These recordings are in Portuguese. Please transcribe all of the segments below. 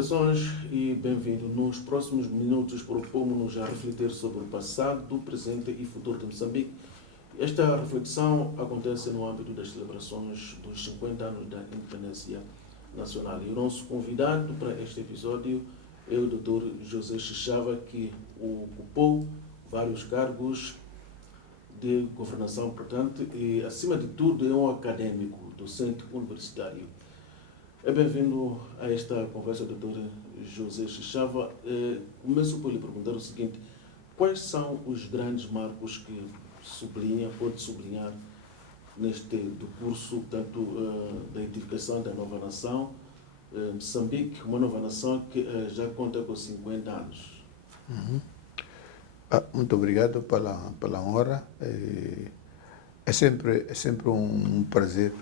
Saudações e bem-vindo. Nos próximos minutos propomos-nos a refletir sobre o passado, presente e futuro de Moçambique. Esta reflexão acontece no âmbito das celebrações dos 50 anos da independência nacional. E o nosso convidado para este episódio é o Dr. José Chichava, que ocupou vários cargos de governação, portanto, e acima de tudo é um académico, docente universitário. É bem-vindo a esta conversa, Dr. José Chichava. Começo por lhe perguntar o seguinte: quais são os grandes marcos que pode sublinhar neste curso, tanto da edificação da nova nação, Moçambique, uma nova nação que já conta com 50 anos? Muito obrigado pela honra. É sempre um prazer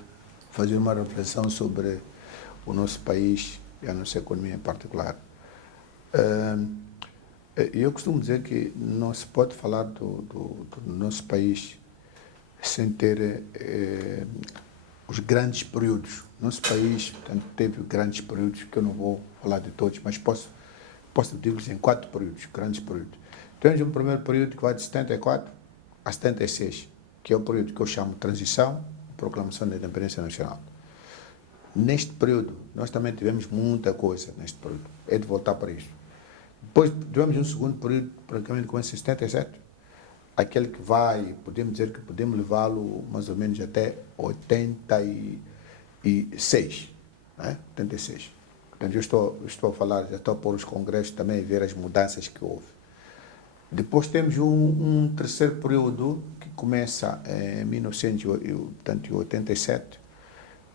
fazer uma reflexão sobre o nosso país e a nossa economia em particular. Eu costumo dizer que não se pode falar do nosso país sem ter os grandes períodos. Nosso país, portanto, teve grandes períodos, que eu não vou falar de todos, mas posso dizer em 4 períodos, grandes períodos. Temos um primeiro período que vai de 74 a 76, que é o período que eu chamo de transição e proclamação da independência nacional. Neste período, nós também tivemos muita coisa neste período. É de voltar para isto. Depois tivemos um segundo período, praticamente começa em 77, aquele que vai, podemos dizer que podemos levá-lo mais ou menos até 86, né? 86. Portanto, eu estou a falar, já estou a pôr os congressos também e ver as mudanças que houve. Depois temos um terceiro período que começa em 1987,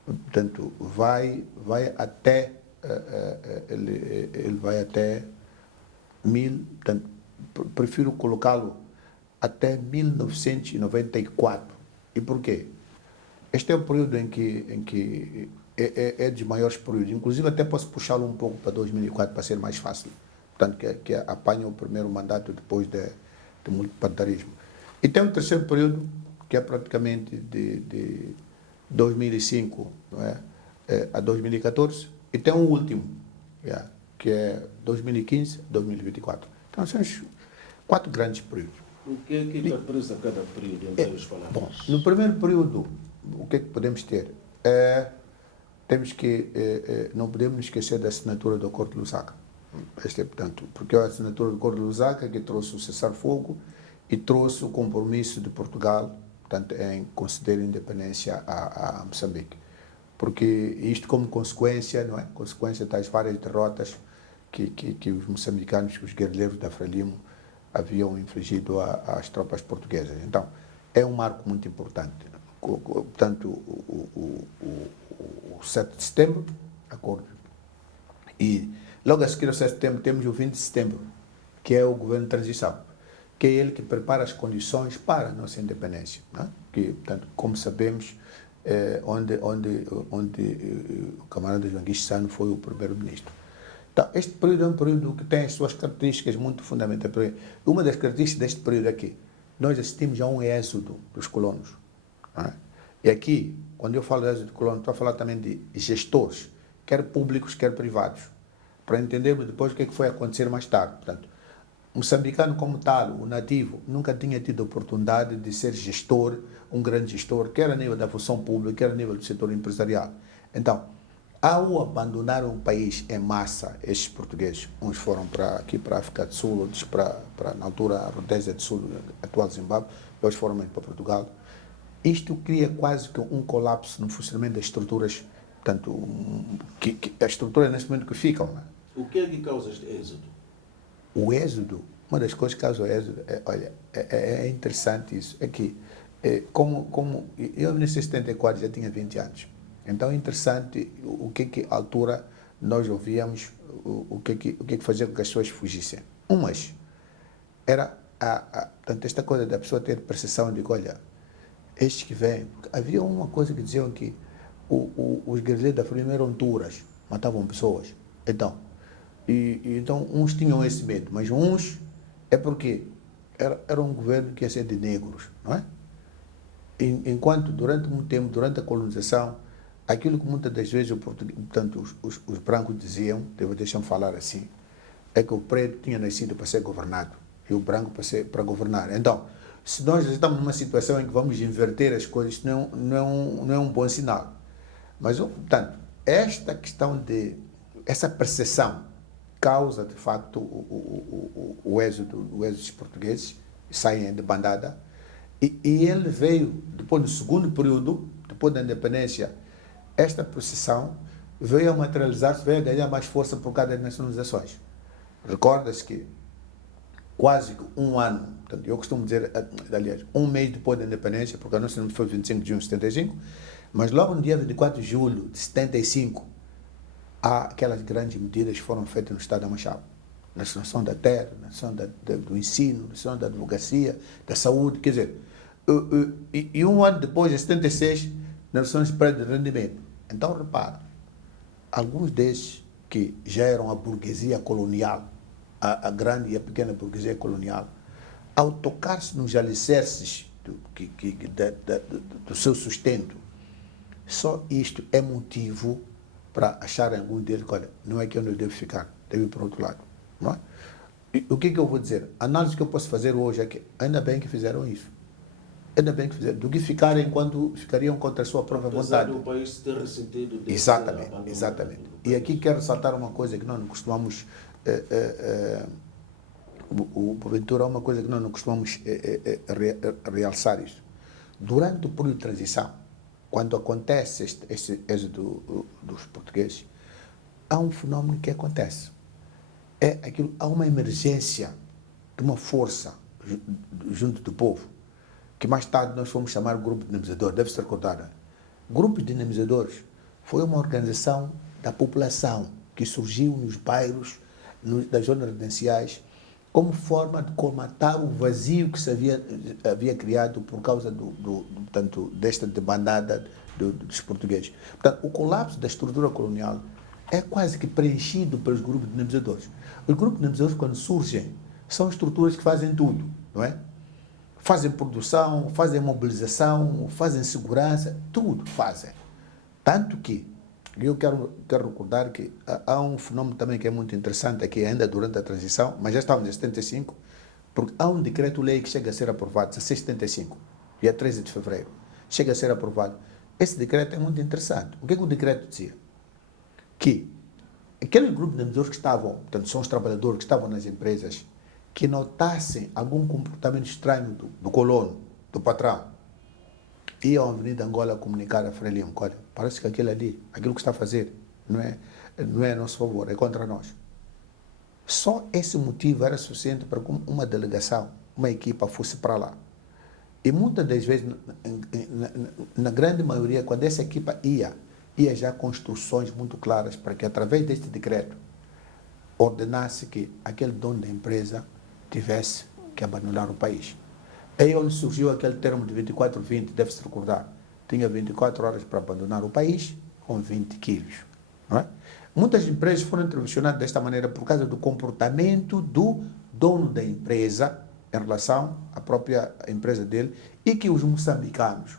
portanto, vai até ele vai até portanto, prefiro colocá-lo até 1994. E por quê? Este é o período em que é dos maiores períodos. Inclusive, até posso puxá-lo um pouco para 2004 para ser mais fácil. Portanto, que apanha o primeiro mandato depois do multipartidarismo. E tem um terceiro período, que é praticamente de 2005, não é? A 2014, e tem um último, que é 2015 a 2024. Então, são os 4 grandes períodos. O que é que caracteriza cada período, em várias palavras? Bom, no primeiro período, o que é que podemos ter? Não podemos esquecer da assinatura do Acordo de Lusaka. Portanto, porque a assinatura do Acordo de Lusaka que trouxe o cessar-fogo e trouxe o compromisso de Portugal, portanto, em conceder independência a Moçambique. Porque isto como consequência, não é? Consequência das várias derrotas que os moçambicanos, os guerrilheiros da Frelimo haviam infligido às tropas portuguesas. Então, é um marco muito importante. Portanto, o 7 de setembro, acordo. E logo a seguir ao 7 de setembro temos o 20 de setembro, que é o governo de transição, que é ele que prepara as condições para a nossa independência, né? Que, portanto, como sabemos, onde o camarada João Guiche Sano foi o primeiro-ministro. Então, este período é um período que tem as suas características muito fundamentais. Uma das características deste período é que nós assistimos a um êxodo dos colonos, né? E aqui, quando eu falo de êxodo de colonos, estou a falar também de gestores, quer públicos, quer privados, para entendermos depois o que foi acontecer mais tarde. Portanto, o moçambicano como tal, o nativo, nunca tinha tido a oportunidade de ser gestor, um grande gestor, quer a nível da função pública, quer a nível do setor empresarial. Então, ao abandonar o país em massa, estes portugueses, uns foram aqui para a África do Sul, outros na altura, a Rodésia do Sul, atual Zimbábue, outros foram para Portugal. Isto cria quase que um colapso no funcionamento das estruturas, portanto, a estrutura neste momento que ficam, né? O que é que causa este êxodo? O êxodo, uma das coisas que causa o êxodo, é interessante isso, é que, como eu em 1974 já tinha 20 anos, então é interessante o que à altura nós ouvíamos, o que fazia com que as pessoas fugissem. Umas era portanto, esta coisa da pessoa ter percepção de que, olha, estes que vêm, havia uma coisa que diziam que os guerrilheiros da Frelimo eram duras, matavam pessoas. Então, então uns tinham esse medo, mas uns é porque era um governo que ia ser de negros, não é? Enquanto durante muito tempo, durante a colonização, aquilo que muitas das vezes portanto, os brancos diziam, deixa-me falar assim, é que o preto tinha nascido para ser governado e o branco para governar. Então, se nós estamos numa situação em que vamos inverter as coisas, não é um bom sinal. Mas, portanto, esta questão essa percepção causa, de facto, o êxodo dos portugueses, saem de bandada, e ele veio, depois no segundo período, depois da independência, esta percepção veio a materializar-se, veio a ganhar mais força por causa das nacionalizações. Recorda-se que quase um ano, portanto, eu costumo dizer, aliás, um mês depois da independência, porque a nossa independência foi 25 de junho de 75, mas logo no dia 24 de julho de 75, aquelas grandes medidas que foram feitas no Estado da Machado. Nacionalização da terra, nacionalização do ensino, nacionalização da advocacia, da saúde, quer dizer, e um ano depois, em 76, nacionalização de prédio de rendimento. Então, repara, alguns desses que já eram a burguesia colonial, a grande e a pequena burguesia colonial, ao tocar-se nos alicerces do seu sustento, só isto é motivo para acharem algum deles que, olha, não é que eu não devo ficar, devo ir para o outro lado. Não é? E o que eu vou dizer? A análise que eu posso fazer hoje é que ainda bem que fizeram isso. Ainda bem que fizeram. Do que ficarem enquanto ficariam contra a sua própria vontade. O país ter ressentido desse exatamente. abandono. E aqui quero ressaltar uma coisa que nós não costumamos... porventura, uma coisa que nós não costumamos realçar isso. Durante o período de transição, quando acontece esse êxodo dos portugueses, há um fenómeno que acontece. Há uma emergência de uma força junto do povo, que mais tarde nós fomos chamar Grupo de Dinamizadores, deve ser recordado. Grupo de Dinamizadores foi uma organização da população que surgiu nos bairros, das zonas residenciais, como forma de colmatar o vazio que se havia criado por causa portanto, desta debandada dos portugueses. Portanto, o colapso da estrutura colonial é quase que preenchido pelos grupos de dinamizadores. Os grupos de dinamizadores, quando surgem, são estruturas que fazem tudo, não é? Fazem produção, fazem mobilização, fazem segurança, tudo fazem. Tanto que eu quero recordar que há um fenômeno também que é muito interessante aqui, ainda durante a transição, mas já estávamos em 75, porque há um decreto-lei que chega a ser aprovado, 1675, dia 13 de fevereiro, chega a ser aprovado. Esse decreto é muito interessante. O que o decreto dizia? Que aquele grupo de dinamizadores que estavam, portanto, são os trabalhadores que estavam nas empresas, que notassem algum comportamento estranho do colono, do patrão, iam à Avenida Angola comunicar a Frelimo, olha, parece que aquilo que está a fazer, não é a nosso favor, é contra nós. Só esse motivo era suficiente para que uma delegação, uma equipa fosse para lá. E muitas das vezes, na grande maioria, quando essa equipa ia já com instruções muito claras para que, através deste decreto, ordenasse que aquele dono da empresa tivesse que abandonar o país. Aí onde surgiu aquele termo de 24-20, deve-se recordar. Tinha 24 horas para abandonar o país com 20 quilos. Não é? Muitas empresas foram intervencionadas desta maneira por causa do comportamento do dono da empresa em relação à própria empresa dele e que os moçambicanos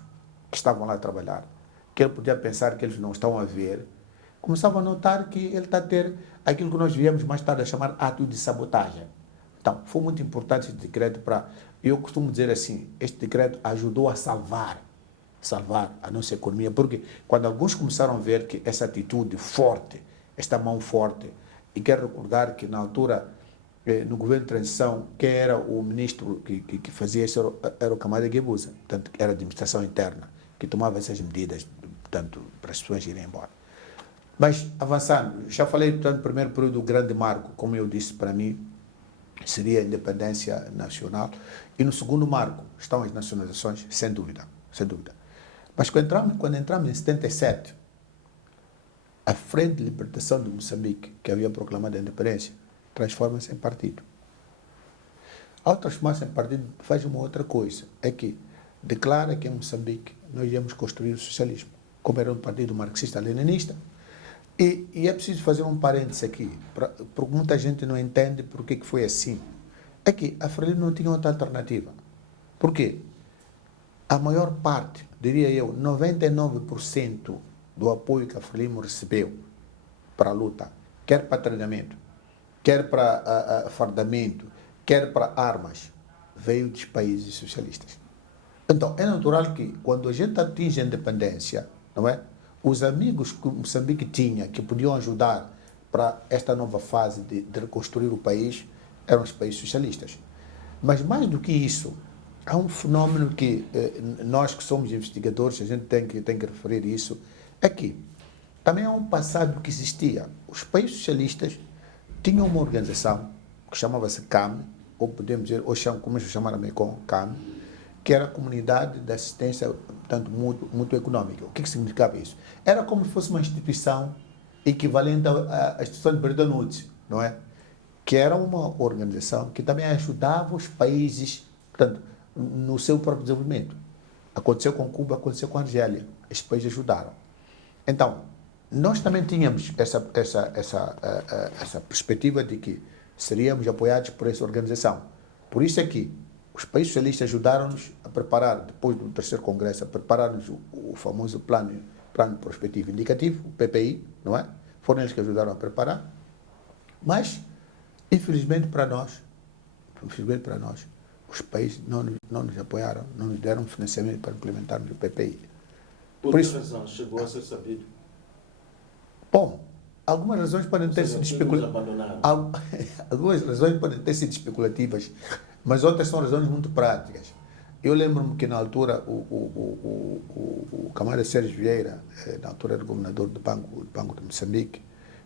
que estavam lá a trabalhar, que ele podia pensar que eles não estão a ver, começavam a notar que ele está a ter aquilo que nós viemos mais tarde a chamar ato de sabotagem. Então, foi muito importante esse decreto para... Eu costumo dizer assim, este decreto ajudou a salvar a nossa economia, porque quando alguns começaram a ver que essa atitude forte, esta mão forte, e quero recordar que na altura, no governo de transição, quem era o ministro que fazia isso era o Camara Guebuza, portanto, era a administração interna, que tomava essas medidas, portanto, para as pessoas irem embora. Mas, avançando, já falei, portanto, no primeiro período, o grande marco, como eu disse, para mim, seria a independência nacional. E no segundo marco estão as nacionalizações, sem dúvida. Mas quando entramos em 77, a Frente de Libertação de Moçambique, que havia proclamado a independência, transforma-se em partido. Ao transformar-se em partido, faz uma outra coisa, é que declara que em Moçambique nós íamos construir o socialismo, como era um partido marxista-leninista. E é preciso fazer um parêntese aqui, porque muita gente não entende por que foi assim. É que a Frelimo não tinha outra alternativa. Por quê? A maior parte, diria eu, 99% do apoio que a Frelimo recebeu para a luta, quer para treinamento, quer para fardamento, quer para armas, veio dos países socialistas. Então, é natural que, quando a gente atinge a independência, não é? Os amigos que Moçambique tinha, que podiam ajudar para esta nova fase de reconstruir o país, eram os países socialistas. Mas, mais do que isso, há um fenómeno que nós que somos investigadores, a gente tem que referir isso, é que também há um passado que existia. Os países socialistas tinham uma organização que chamava-se CAM, ou podemos dizer, ou como se chama a MECOM, CAM, que era a Comunidade de Assistência, portanto, mútuo econômica. O que significava isso? Era como se fosse uma instituição equivalente à instituição de Bretton Woods, não é? Que era uma organização que também ajudava os países, portanto, no seu próprio desenvolvimento. Aconteceu com Cuba, aconteceu com a Argélia. Esses países ajudaram. Então, nós também tínhamos essa perspectiva de que seríamos apoiados por essa organização. Por isso é que os países socialistas ajudaram-nos a preparar, depois do terceiro congresso, a preparar-nos o famoso plano de prospectivo indicativo, o PPI, não é? Foram eles que ajudaram a preparar. Mas, infelizmente para nós, os países não nos apoiaram, não nos deram financiamento para implementarmos o PPI. Por que razão chegou a ser sabido? Bom, algumas razões podem ter sido algumas razões podem ter sido especulativas, mas outras são razões muito práticas. Eu lembro-me que na altura o camarada Sérgio Vieira, na altura era governador do Banco de Moçambique,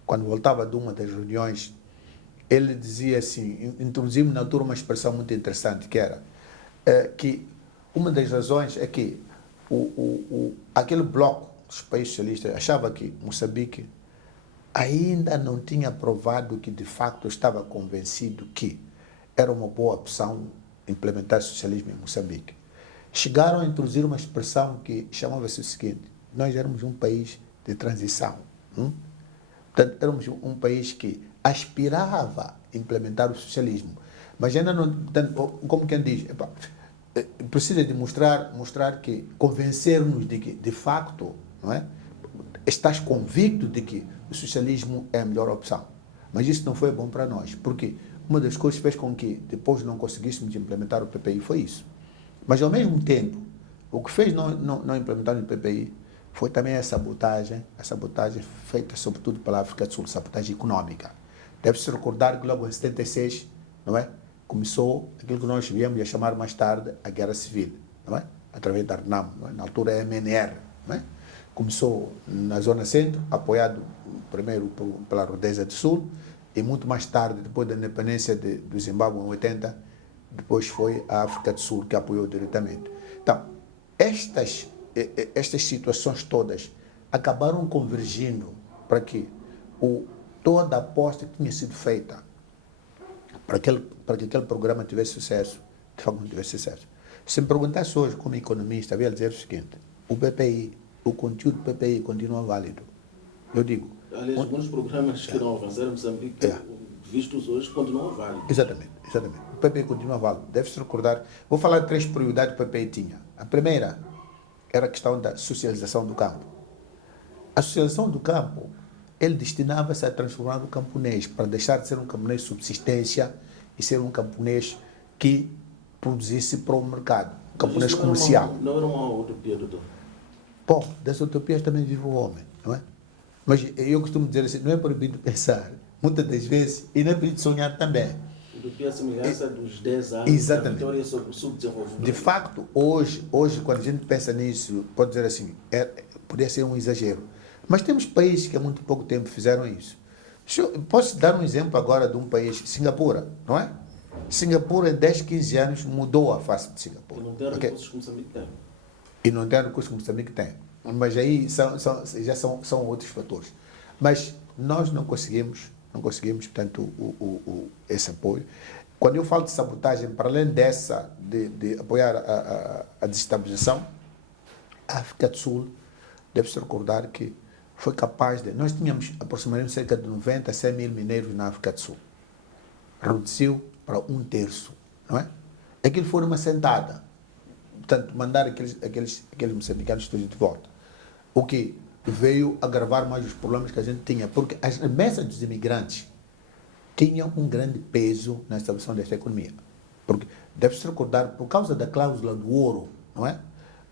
quando voltava de uma das reuniões, ele dizia assim, introduziu-me na altura uma expressão muito interessante, que era que uma das razões é que aquele bloco dos países socialistas achava que Moçambique ainda não tinha provado que de facto estava convencido que era uma boa opção implementar socialismo em Moçambique. Chegaram a introduzir uma expressão que chamava-se o seguinte: nós éramos um país de transição. Portanto, éramos um país que aspirava a implementar o socialismo, mas ainda não, como quem diz, precisa de mostrar que, convencer-nos de que, de facto, não é? Estás convicto de que o socialismo é a melhor opção. Mas isso não foi bom para nós, porque uma das coisas que fez com que depois não conseguíssemos implementar o PPI foi isso. Mas, ao mesmo tempo, o que fez não implementar o PPI foi também a sabotagem feita sobretudo pela África do Sul, sabotagem econômica. Deve-se recordar que logo em 76, não é? Começou aquilo que nós viemos a chamar mais tarde a Guerra Civil, não é? Através da RNAM, não é? Na altura MNR, não é? Começou na Zona Centro, apoiado primeiro pela Rodésia do Sul, e muito mais tarde, depois da independência do Zimbábue em 80, depois foi a África do Sul que apoiou diretamente. Então, estas situações todas acabaram convergindo para que toda a aposta que tinha sido feita para que aquele programa tivesse sucesso, de facto não tivesse sucesso. Se me perguntasse hoje, como economista, eu ia dizer o seguinte: o conteúdo do PPI continua válido. Eu digo... Aliás, alguns programas que não avançaram em Moçambique, vistos hoje, continuam válidos. Exatamente. O PPI continua válido. Deve-se recordar... Vou falar de 3 prioridades que o PPI tinha. A primeira era a questão da socialização do campo. A socialização do campo, ele destinava-se a transformar o camponês, para deixar de ser um camponês de subsistência e ser um camponês que produzisse para o mercado, um camponês comercial. Não era uma utopia, doutor? Bom, das utopias também vive o homem, não é? Mas eu costumo dizer assim, não é proibido pensar, muitas das vezes, e não é proibido sonhar também. Utopia, a semelhança dos 10 anos exatamente. Da vitória sobre o subdesenvolvimento. De facto, hoje, quando a gente pensa nisso, pode dizer assim, poderia ser um exagero. Mas temos países que há muito pouco tempo fizeram isso. Posso dar um exemplo agora de um país, Singapura, não é? Singapura, em 10, 15 anos, mudou a face de Singapura. E não tem recursos que Moçambique tem. E não tem recursos que Moçambique tem. Mas aí já são outros fatores. Mas nós não conseguimos, portanto, esse apoio. Quando eu falo de sabotagem, para além dessa, de apoiar a desestabilização, a África do Sul, deve-se recordar que foi capaz de... Nós tínhamos aproximadamente cerca de 90 a 100 mil mineiros na África do Sul. Reduziu para 1/3, não é? Aquilo foi uma sentada. Portanto, mandar aqueles moçambicanos todos de volta. O que veio agravar mais os problemas que a gente tinha, porque as remessas dos imigrantes tinham um grande peso na estabilização desta economia. Porque, deve-se recordar, por causa da cláusula do ouro, não é?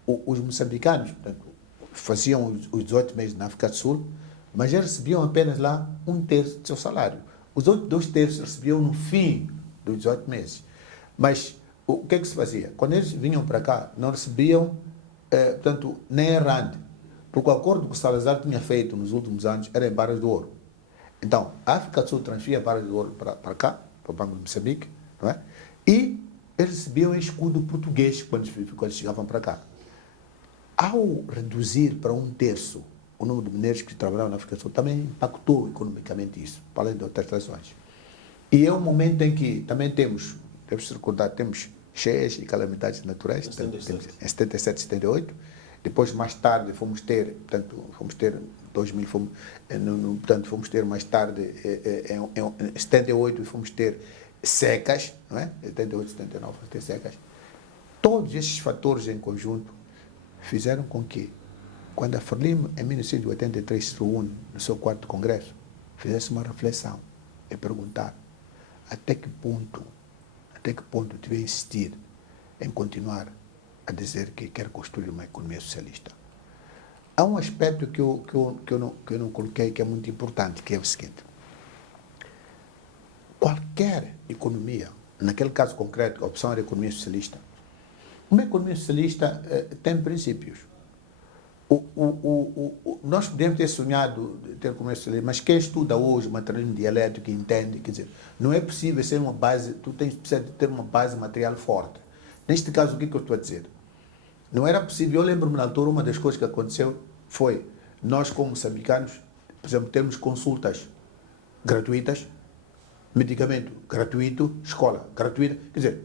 Os moçambicanos, portanto, faziam os 18 meses na África do Sul, mas eles recebiam apenas lá 1/3 do seu salário. Os outros 2/3 recebiam no fim dos 18 meses. Mas o que é que se fazia? Quando eles vinham para cá, não recebiam, portanto, nem errante, porque o acordo que o Salazar tinha feito nos últimos anos era em barras de ouro. Então, a África do Sul transferia barras de ouro para cá, para o Banco de Moçambique, não é? E eles recebiam em escudo português quando chegavam para cá. Ao reduzir para 1/3 o número de mineiros que trabalhavam na África do Sul, também impactou economicamente isso, para além de outras razões. E é um momento em que também temos, deve-se recordar, temos cheias e calamidades naturais, em 77, 78. Depois, mais tarde, fomos ter 2000, fomos ter mais tarde, em 78, fomos ter secas, não é? 78, 79, fomos ter secas. Todos esses fatores em conjunto fizeram com que, quando a Frelimo, em 1983, se reúne no seu 4º Congresso, fizesse uma reflexão e perguntar até que ponto deve insistir em continuar a dizer que quer construir uma economia socialista. Há um aspecto que eu não coloquei, que é muito importante, que é o seguinte: qualquer economia, naquele caso concreto, a opção era a economia socialista. Uma economia socialista tem princípios. Nós podemos ter sonhado ter economia socialista, mas quem estuda hoje materialismo dialético entende, quer dizer, não é possível ser uma base, precisa de ter uma base material forte. Neste caso, o que eu estou a dizer? Não era possível, eu lembro-me na altura, uma das coisas que aconteceu foi, nós como moçambicanos, por exemplo, termos consultas gratuitas, medicamento gratuito, escola gratuita, quer dizer,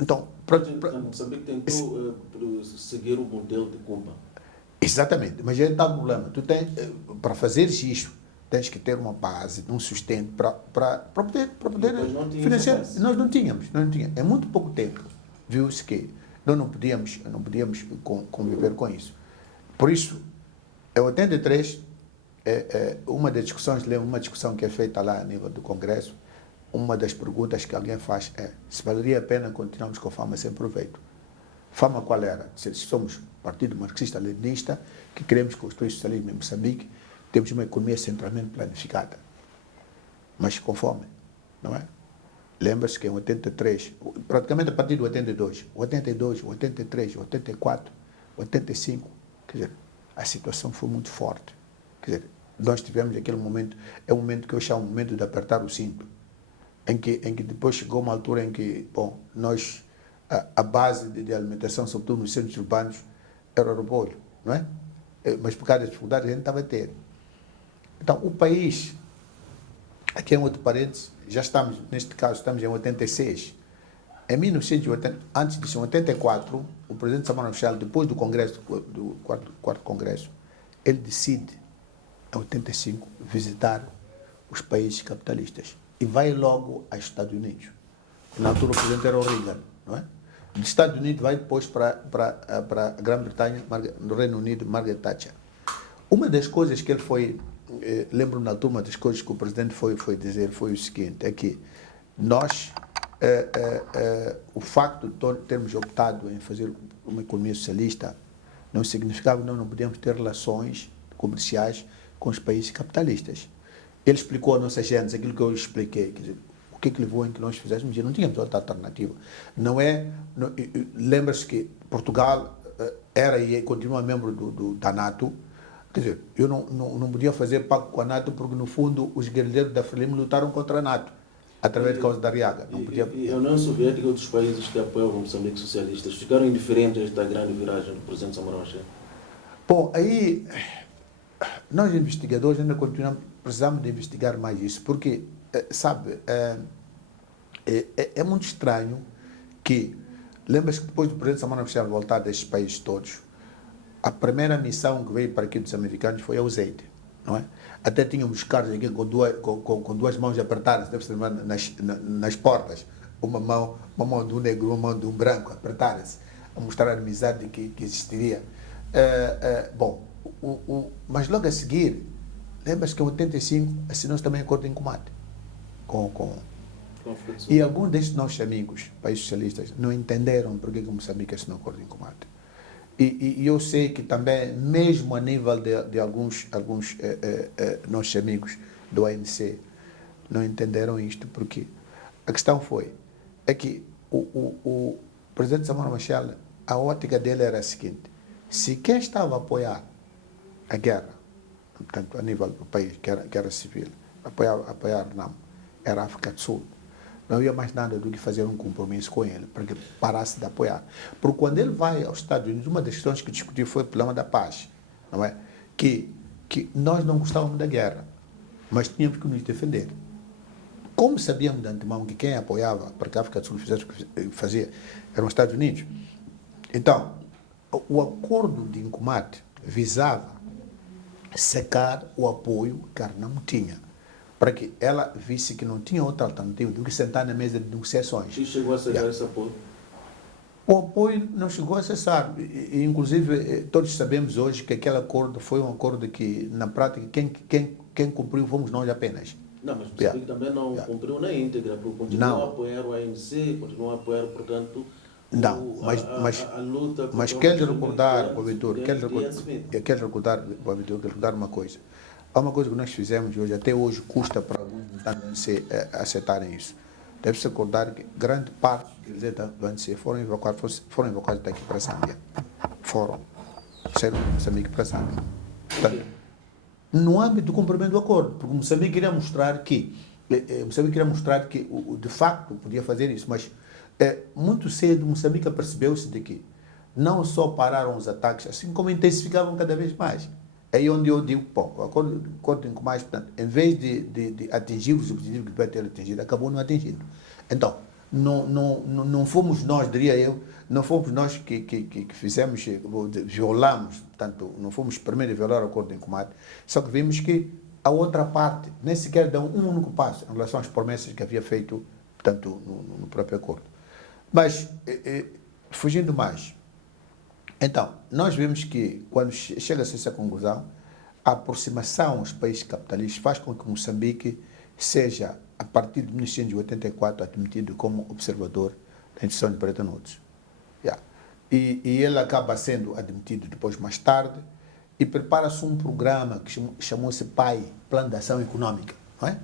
então... Moçambique tentou seguir o modelo de Cuba. Exatamente, mas aí está o problema. Para fazeres isso, tens que ter uma base, um sustento para poder financiar. Nós não tínhamos. É muito pouco tempo. Viu-se que nós não podíamos conviver com isso. Por isso, em 83, uma das discussões, lembro uma discussão que é feita lá a nível do Congresso, uma das perguntas que alguém faz é se valeria a pena continuarmos com a fama sem proveito. Fama qual era? Se somos partido marxista-leninista, que queremos construir socialismo em Moçambique, temos uma economia centralmente planificada, mas com fome, não é? Lembra-se que em 83, praticamente a partir de 82, 82, 83, 84, 85, quer dizer, a situação foi muito forte. Quer dizer, nós tivemos aquele momento, é um momento que eu chamo de momento de apertar o cinto, em que depois chegou uma altura em que, bom, nós, a base de alimentação, sobretudo nos centros urbanos, era o repolho, não é? Mas por causa das dificuldades a gente estava a ter. Então, o país, aqui é um outro parênteses, já estamos, neste caso, estamos em 86. Em 1980, antes disso, em 84, o presidente Samora Machel, depois do Congresso, do quarto Congresso, ele decide, em 85, visitar os países capitalistas. E vai logo aos Estados Unidos. Na altura o presidente era o Reagan, não é? Dos Estados Unidos vai depois para a Grã-Bretanha, no Reino Unido, Margaret Thatcher. Uma das coisas que ele foi, lembro-me na altura, uma das coisas que o presidente foi dizer foi o seguinte, é que nós, o facto de termos optado em fazer uma economia socialista não significava que nós não podíamos ter relações comerciais com os países capitalistas. Ele explicou a nossa agenda, aquilo que eu expliquei, quer dizer, o que levou em que nós fizéssemos, e não tínhamos outra alternativa. Lembra-se que Portugal era e continua membro da NATO, quer dizer, eu não podia fazer pacto com a NATO porque, no fundo, os guerrilheiros da Frelimo lutaram contra a NATO, através de causa da Riaga. E a União Soviética e outros países que apoiam o Moçambique socialistas ficaram indiferentes a esta grande viragem do presidente Samora Machel? Bom, aí, nós investigadores ainda precisamos de investigar mais isso, porque, sabe, é muito estranho que, lembra-se que depois do presidente Samora Machel voltar destes países todos, a primeira missão que veio para aqui dos americanos foi ao Zeite, não é? Até tínhamos carros aqui com duas mãos apertadas, nas portas, uma mão de um negro, uma mão de um branco, apertadas, a mostrar a amizade que existiria. Bom, mas logo a seguir, lembras que em 85 assinou-se também acordo em combate com e alguns destes nossos amigos, países socialistas, não entenderam porque que Moçambique assinou acordo em combate. E eu sei que também, mesmo a nível de alguns nossos amigos do ANC, não entenderam isto, porque a questão é que o presidente Samora Machel, a ótica dele era a seguinte: se quem estava a apoiar a guerra, portanto, a nível do país, que era civil, apoiar não, era a África do Sul, não havia mais nada do que fazer um compromisso com ele, para que parasse de apoiar. Porque quando ele vai aos Estados Unidos, uma das questões que discutiu foi o problema da paz, não é? Que nós não gostávamos da guerra, mas tínhamos que nos defender. Como sabíamos de antemão que quem apoiava para que a África do Sul fizesse o que fazia eram os Estados Unidos, então o acordo de Nkomati visava secar o apoio que a Arnamo tinha, para que ela visse que não tinha outra alternativa do que sentar na mesa de negociações. E chegou a cessar esse apoio? O apoio não chegou a cessar. Inclusive, todos sabemos hoje que aquele acordo foi um acordo que, na prática, quem cumpriu fomos nós apenas. Não, mas Moçambique também não cumpriu na íntegra, porque continuou a apoiar o ANC, continuou a apoiar, portanto, a luta... Mas quero recordar, Boaventura, uma coisa. Há uma coisa que nós fizemos hoje, até hoje custa para alguns militantes aceitarem isso. Deve-se recordar que grande parte do ANC foram evacuados daqui para a Zâmbia. Saíram de Moçambique para a Zâmbia. Portanto, no âmbito do cumprimento do acordo, porque Moçambique queria mostrar que de facto podia fazer isso, mas muito cedo Moçambique percebeu-se de que não só pararam os ataques, assim como intensificavam cada vez mais. É aí onde eu digo, o acordo com mais, portanto, em vez de atingir os objetivos que devia ter atingido, acabou não atingindo. Então, não fomos nós, diria eu, não fomos nós que fizemos, violamos, portanto, não fomos primeiro a violar o acordo em combate, só que vimos que a outra parte nem sequer deu um único passo em relação às promessas que havia feito, portanto, no próprio acordo. Mas, fugindo mais, então, nós vimos que, quando chega-se a essa conclusão, a aproximação aos países capitalistas faz com que Moçambique seja, a partir de 1984, admitido como observador da instituição de Bretton Woods. E ele acaba sendo admitido depois, mais tarde, e prepara-se um programa que chamou-se PAI, Plano de Ação Econômica, não é?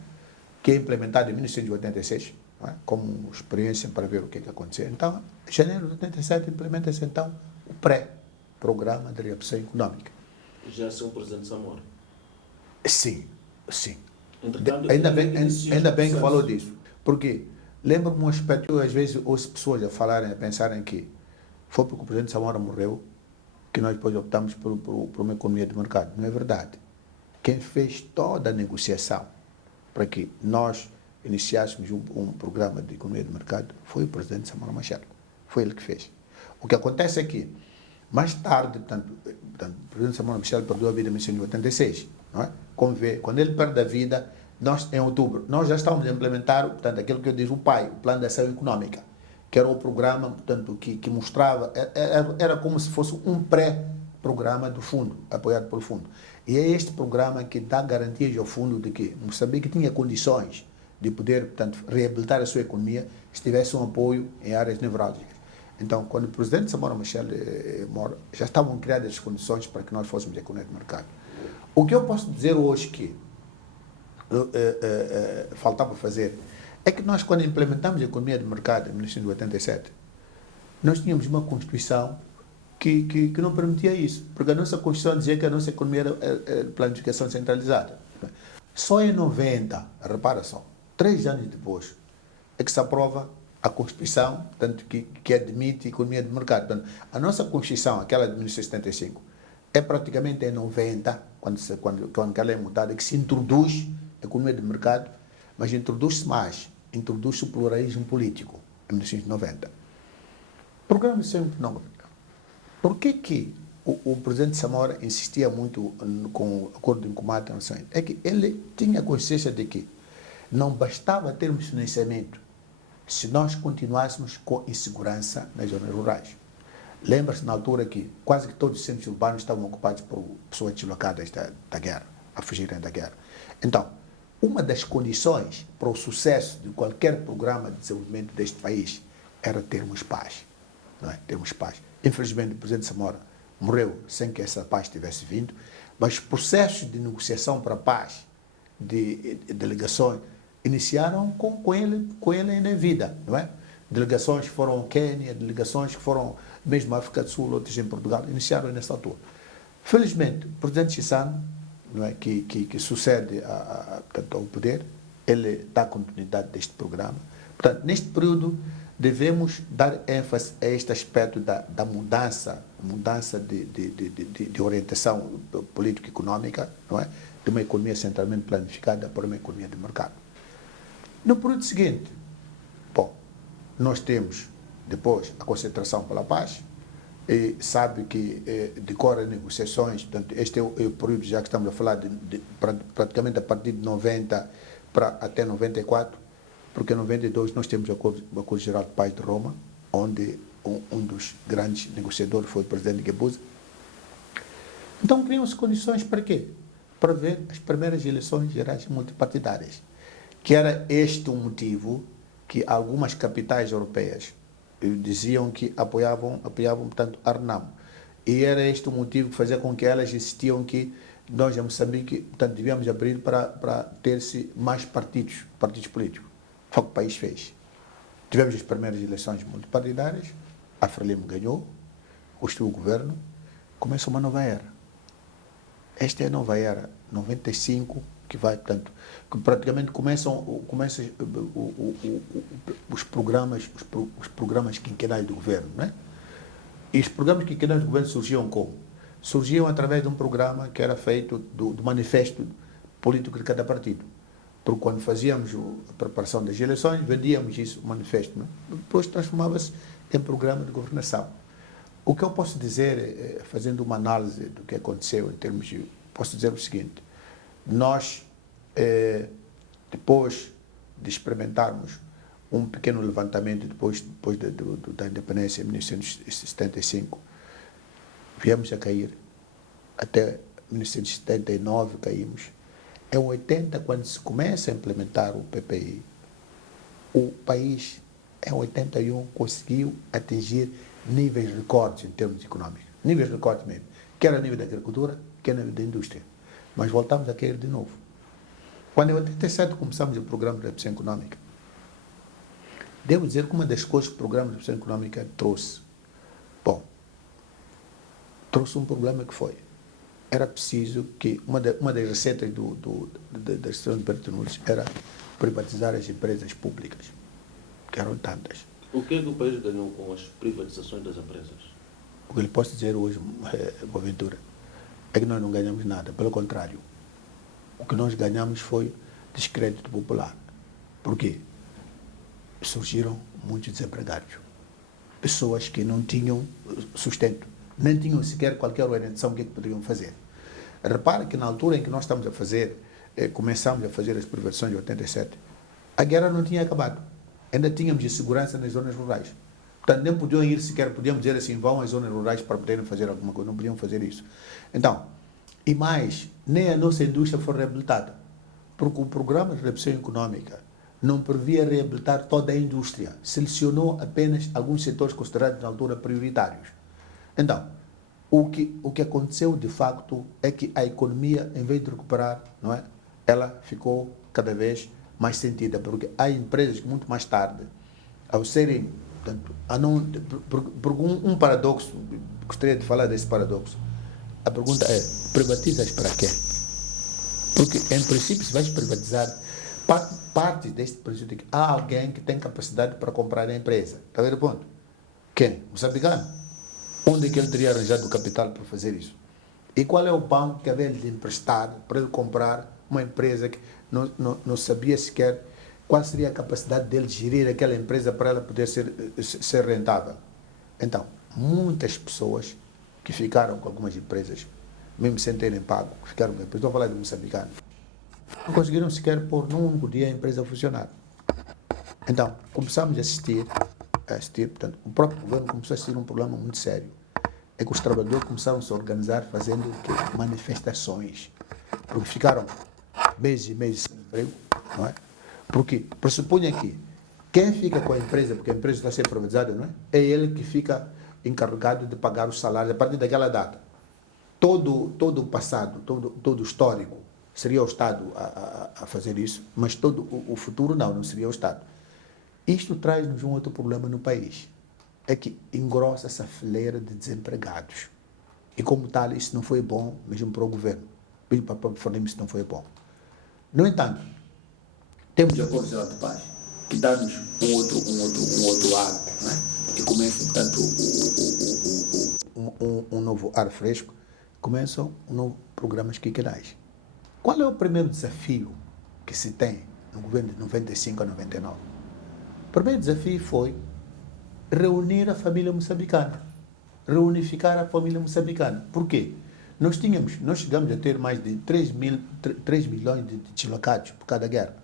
Que é implementado em 1986, não é? Como experiência para ver o que aconteceu. Então, em janeiro de 87, implementa-se então o pré-programa de reação econômica. Já são o presidente Samora? Sim. Ainda bem que falou disso. Porque lembro-me um aspecto que eu, às vezes ouço pessoas a pensarem que foi porque o presidente Samora morreu que nós depois optamos por uma economia de mercado. Não é verdade. Quem fez toda a negociação para que nós iniciássemos um programa de economia de mercado foi o presidente Samora Machel. Foi ele que fez. O que acontece é que, mais tarde, portanto, o presidente Samora Machel perdeu a vida em 1986. Não é? Quando ele perde a vida, nós, em outubro, nós já estávamos a implementar, portanto, aquilo que eu digo, o PAI, o Plano de Ação Econômica, que era o programa, portanto, que mostrava, era como se fosse um pré-programa do fundo, apoiado pelo fundo. E é este programa que dá garantias ao fundo de que Moçambique tinha condições de poder, portanto, reabilitar a sua economia se tivesse um apoio em áreas nevrálgicas. Então, quando o presidente Samora Machel morre, já estavam criadas as condições para que nós fôssemos a economia de mercado. O que eu posso dizer hoje que faltava fazer é que nós, quando implementamos a economia de mercado em 1987, nós tínhamos uma Constituição que não permitia isso, porque a nossa Constituição dizia que a nossa economia era planificação centralizada. Só em 90, repara só, 3 anos depois, é que se aprova a Constituição, portanto, que admite a economia de mercado. Portanto, a nossa Constituição, aquela de 1975, é praticamente em 90, quando ela é mutada, que se introduz a economia de mercado, mas introduz-se o pluralismo político, em 1990. Programa sempre não. Por que o presidente Samora insistia muito com o acordo de combate à nação? É que ele tinha consciência de que não bastava termos financiamento se nós continuássemos com insegurança nas zonas rurais. Lembra-se na altura que quase que todos os centros urbanos estavam ocupados por pessoas deslocadas da guerra, a fugirem da guerra. Então, uma das condições para o sucesso de qualquer programa de desenvolvimento deste país era termos paz. Não é? Termos paz. Infelizmente, o presidente Samora morreu sem que essa paz tivesse vindo, mas os processos de negociação para a paz, de delegações, iniciaram com ele ainda em vida, não é? Delegações que foram ao Quênia, delegações que foram mesmo à África do Sul, outras em Portugal, iniciaram nessa altura. Felizmente, o presidente Chissano, não é, que sucede ao poder, ele dá continuidade deste programa. Portanto, neste período, devemos dar ênfase a este aspecto da mudança de orientação político-econômica, não é? De uma economia centralmente planificada para uma economia de mercado. No período seguinte, nós temos depois a concentração pela paz, e sabe que decorrem negociações, portanto, este é o período já que estamos a falar praticamente a partir de 90 até 94, porque em 92 nós temos o Acordo Geral de Paz de Roma, onde um dos grandes negociadores foi o presidente Guebuza. Então criam-se condições para quê? Para ver as primeiras eleições gerais multipartidárias, que era este o motivo que algumas capitais europeias diziam que apoiavam portanto, a Renamo. E era este o motivo que fazia com que elas insistiam que nós, em Moçambique, portanto, devíamos abrir para ter-se mais partidos políticos. Foi o que o país fez. Tivemos as primeiras eleições multipartidárias, a Frelimo ganhou, construiu o governo, começa uma nova era. Esta é a nova era, 95, que vai, portanto, que praticamente começam os programas quinquenais do governo, né? E os programas quinquenais do governo surgiam como? Surgiam através de um programa que era feito do manifesto político de cada partido. Porque quando fazíamos a preparação das eleições, vendíamos isso, o manifesto, né? Depois transformava-se em programa de governação. O que eu posso dizer, fazendo uma análise do que aconteceu em termos de... Posso dizer o seguinte: nós, depois de experimentarmos um pequeno levantamento, depois da independência em 1975, viemos a cair, até 1979 caímos. Em 80, quando se começa a implementar o PPI, o país, em 81, conseguiu atingir níveis recordes em termos econômicos. Níveis recordes mesmo. Quer a nível da agricultura, quer a nível da indústria. Mas voltamos a cair de novo. Quando em 87 começamos o programa de redução econômica, devo dizer que uma das coisas que o programa de redução econômica trouxe, trouxe um problema que foi, era preciso que, uma das receitas da gestão de Berto Nunes era privatizar as empresas públicas, que eram tantas. O que é que o país ganhou com as privatizações das empresas? O que lhe posso dizer hoje, Boaventura, é que nós não ganhamos nada, pelo contrário. O que nós ganhamos foi descrédito popular. Por quê? Surgiram muitos desempregados. Pessoas que não tinham sustento, nem tinham sequer qualquer orientação do que poderiam fazer. Repara que na altura em que nós estamos a fazer, começamos a fazer as privatizações de 87, a guerra não tinha acabado. Ainda tínhamos insegurança nas zonas rurais. Portanto, nem podiam ir sequer, podíamos dizer assim, vão às zonas rurais para poderem fazer alguma coisa, não podiam fazer isso. Então, e mais, nem a nossa indústria foi reabilitada, porque o programa de redução econômica não previa reabilitar toda a indústria, selecionou apenas alguns setores considerados na altura prioritários. Então, o que aconteceu de facto é que a economia, em vez de recuperar, não é, ela ficou cada vez mais sentida, porque há empresas que muito mais tarde, ao serem, portanto, um paradoxo, gostaria de falar desse paradoxo. A pergunta é: privatizas para quê? Porque, em princípio, se vais privatizar, parte deste princípio de que há alguém que tem capacidade para comprar a empresa. Está a ver o ponto? Quem? O moçambicano. Onde é que ele teria arranjado o capital para fazer isso? E qual é o banco que havia de emprestar para ele comprar uma empresa que não sabia sequer qual seria a capacidade dele de gerir aquela empresa para ela poder ser rentável? Então, muitas pessoas que ficaram com algumas empresas, mesmo sem terem pago, ficaram com empresas, estou a falar de moçambicano, não conseguiram sequer pôr num único dia a empresa a funcionar. Então, começamos a assistir a assistir, portanto, o próprio governo começou a assistir um problema muito sério. É que os trabalhadores começaram a se organizar fazendo manifestações, porque ficaram meses e meses sem emprego, não é? Porque pressupunha que quem fica com a empresa, porque a empresa está a ser privatizada, não é? É ele que fica encarregado de pagar os salários a partir daquela data. Todo o passado, todo o histórico, seria o Estado a fazer isso, mas todo o futuro não seria o Estado. Isto traz-nos um outro problema no país, é que engrossa essa fileira de desempregados. E como tal, isso não foi bom mesmo para o governo, mesmo para o próprio Frelimo isso não foi bom. No entanto, temos o Acordo Geral de Paz, que dá-nos um outro ar, não é? E começa, portanto, um novo ar fresco, começam um novo programas quinquenais. Qual é o primeiro desafio que se tem no governo de 95 a 99? O primeiro desafio foi reunir a família moçambicana, reunificar a família moçambicana. Por quê? Nós chegamos a ter mais de 3 milhões de deslocados por cada guerra.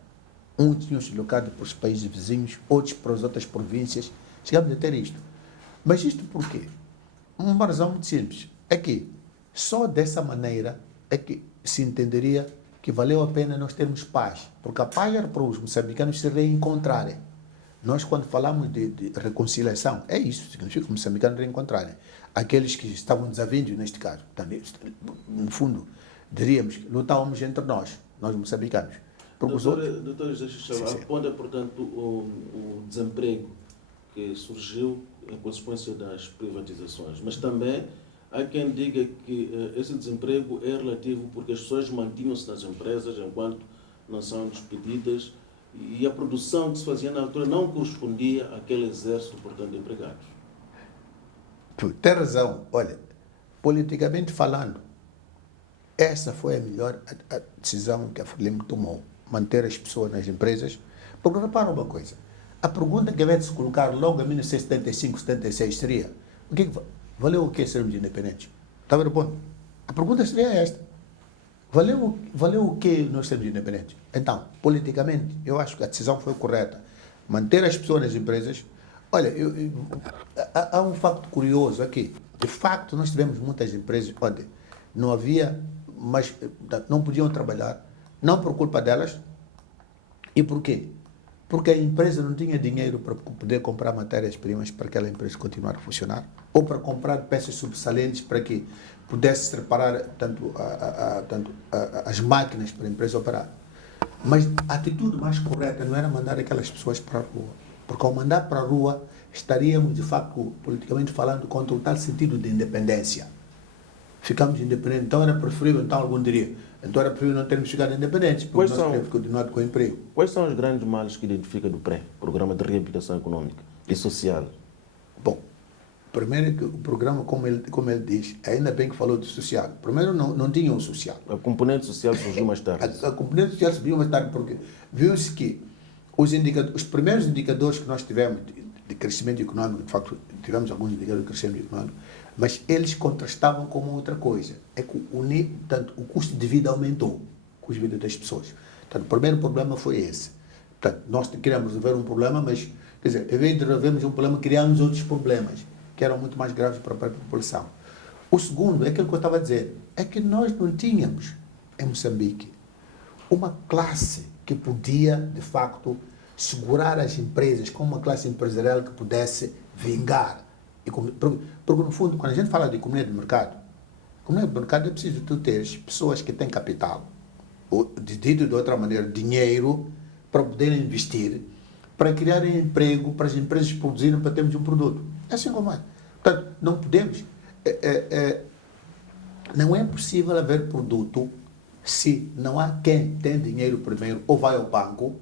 Uns tinham se deslocado para os países vizinhos, outros para as outras províncias. Chegamos a ter isto. Mas isto por quê? Uma razão muito simples. É que só dessa maneira é que se entenderia que valeu a pena nós termos paz. Porque a paz era para os moçambicanos se reencontrarem. Nós, quando falamos de reconciliação, é isso, significa que os moçambicanos reencontrarem. Aqueles que estavam desavindos, neste caso. No fundo, diríamos que lutávamos entre nós moçambicanos. Doutor José Xixaba, aponta, portanto, o desemprego que surgiu em consequência das privatizações, mas também há quem diga que esse desemprego é relativo porque as pessoas mantinham-se nas empresas enquanto não são despedidas e a produção que se fazia na altura não correspondia àquele exército, portanto, de empregados. Tem razão. Olha, politicamente falando, essa foi a melhor decisão que a Frelimo tomou, manter as pessoas nas empresas. Porque repara uma coisa, a pergunta que deve se colocar logo em 1975, 76 seria, valeu o que sermos independentes? Está a ver o ponto? A pergunta seria esta. Valeu o que nós sermos independentes? Então, politicamente, eu acho que a decisão foi correta. Manter as pessoas nas empresas. Olha, há um facto curioso aqui. De facto, nós tivemos muitas empresas onde não havia, mas não podiam trabalhar, não por culpa delas. E por quê? Porque a empresa não tinha dinheiro para poder comprar matérias-primas para aquela empresa continuar a funcionar, ou para comprar peças subsalentes para que pudesse preparar tanto as máquinas para a empresa operar. Mas a atitude mais correta não era mandar aquelas pessoas para a rua, porque ao mandar para a rua estaríamos, de facto, politicamente falando, contra o tal sentido de independência. Ficamos independentes, então era preferível, então algum diria, então era preferível não termos ficado independentes, porque nós queremos continuar com o emprego. Quais são os grandes males que identifica do PRE, Programa de Reabilitação Econômica e Social? Bom, primeiro que o programa, como ele diz, ainda bem que falou do social. Primeiro não tinha um social. A componente social surgiu mais tarde. A componente social surgiu mais tarde porque viu-se que os primeiros indicadores que nós tivemos de crescimento econômico, de facto, tivemos alguns indicadores de crescimento econômico, mas eles contrastavam com outra coisa. É que o custo de vida aumentou, o custo de vida das pessoas. Portanto, o primeiro problema foi esse. Portanto, nós queríamos resolver um problema, mas, quer dizer, em vez de resolvermos um problema, criámos outros problemas, que eram muito mais graves para a própria população. O segundo, é aquilo que eu estava a dizer, é que nós não tínhamos, em Moçambique, uma classe que podia, de facto, segurar as empresas como uma classe empresarial que pudesse vingar. Porque, no fundo, quando a gente fala de economia de mercado é preciso tu teres pessoas que têm capital, ou, dito de outra maneira, dinheiro, para poderem investir, para criarem emprego, para as empresas produzirem, para termos um produto. É assim como é. Portanto, não podemos. Não é possível haver produto se não há quem tem dinheiro primeiro, ou vai ao banco,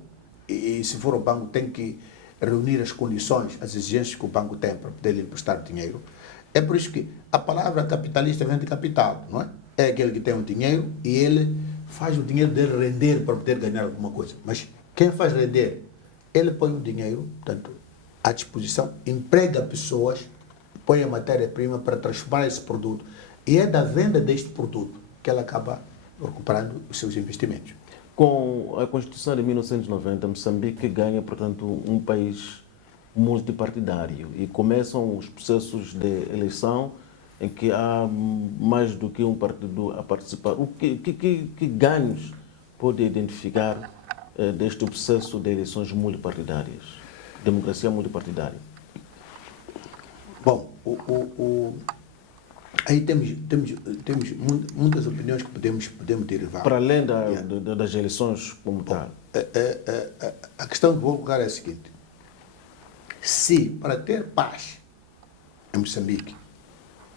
e se for ao banco tem que reunir as condições, as exigências que o banco tem para poder lhe emprestar dinheiro. É por isso que a palavra capitalista vem de capital, não é? É aquele que tem o dinheiro e ele faz o dinheiro dele render para poder ganhar alguma coisa. Mas quem faz render? Ele põe o dinheiro, portanto, à disposição, emprega pessoas, põe a matéria-prima para transformar esse produto. E é da venda deste produto que ela acaba recuperando os seus investimentos. Com a Constituição de 1990, Moçambique ganha, portanto, um país multipartidário e começam os processos de eleição em que há mais do que um partido a participar. Que ganhos pode identificar deste processo de eleições multipartidárias, democracia multipartidária? Bom, aí temos muitas opiniões que podemos derivar. Para além das eleições como tal. A questão que vou colocar é a seguinte. Se para ter paz em Moçambique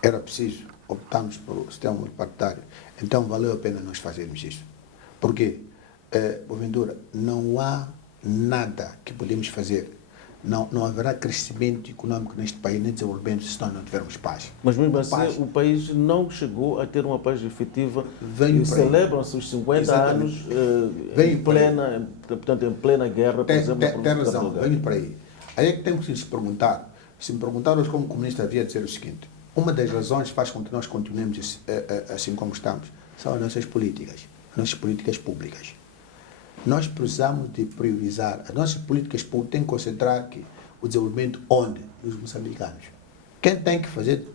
era preciso optarmos pelo sistema multipartidário, então valeu a pena nós fazermos isso. Porque, porventura, não há nada que podemos fazer. Não haverá crescimento econômico neste país, nem desenvolvimento, se nós não tivermos paz. Mas mesmo assim, o país não chegou a ter uma paz efetiva. Celebram-se os 50 anos em plena guerra, por exemplo. Tem razão, venho para aí. Aí é que temos que nos perguntar. Se me perguntar hoje como comunista, havia de dizer o seguinte: uma das razões que faz com que nós continuemos assim como estamos são as nossas políticas públicas. Nós precisamos de priorizar. As nossas políticas públicas têm que concentrar aqui o desenvolvimento onde? Nos moçambicanos. Quem tem que fazer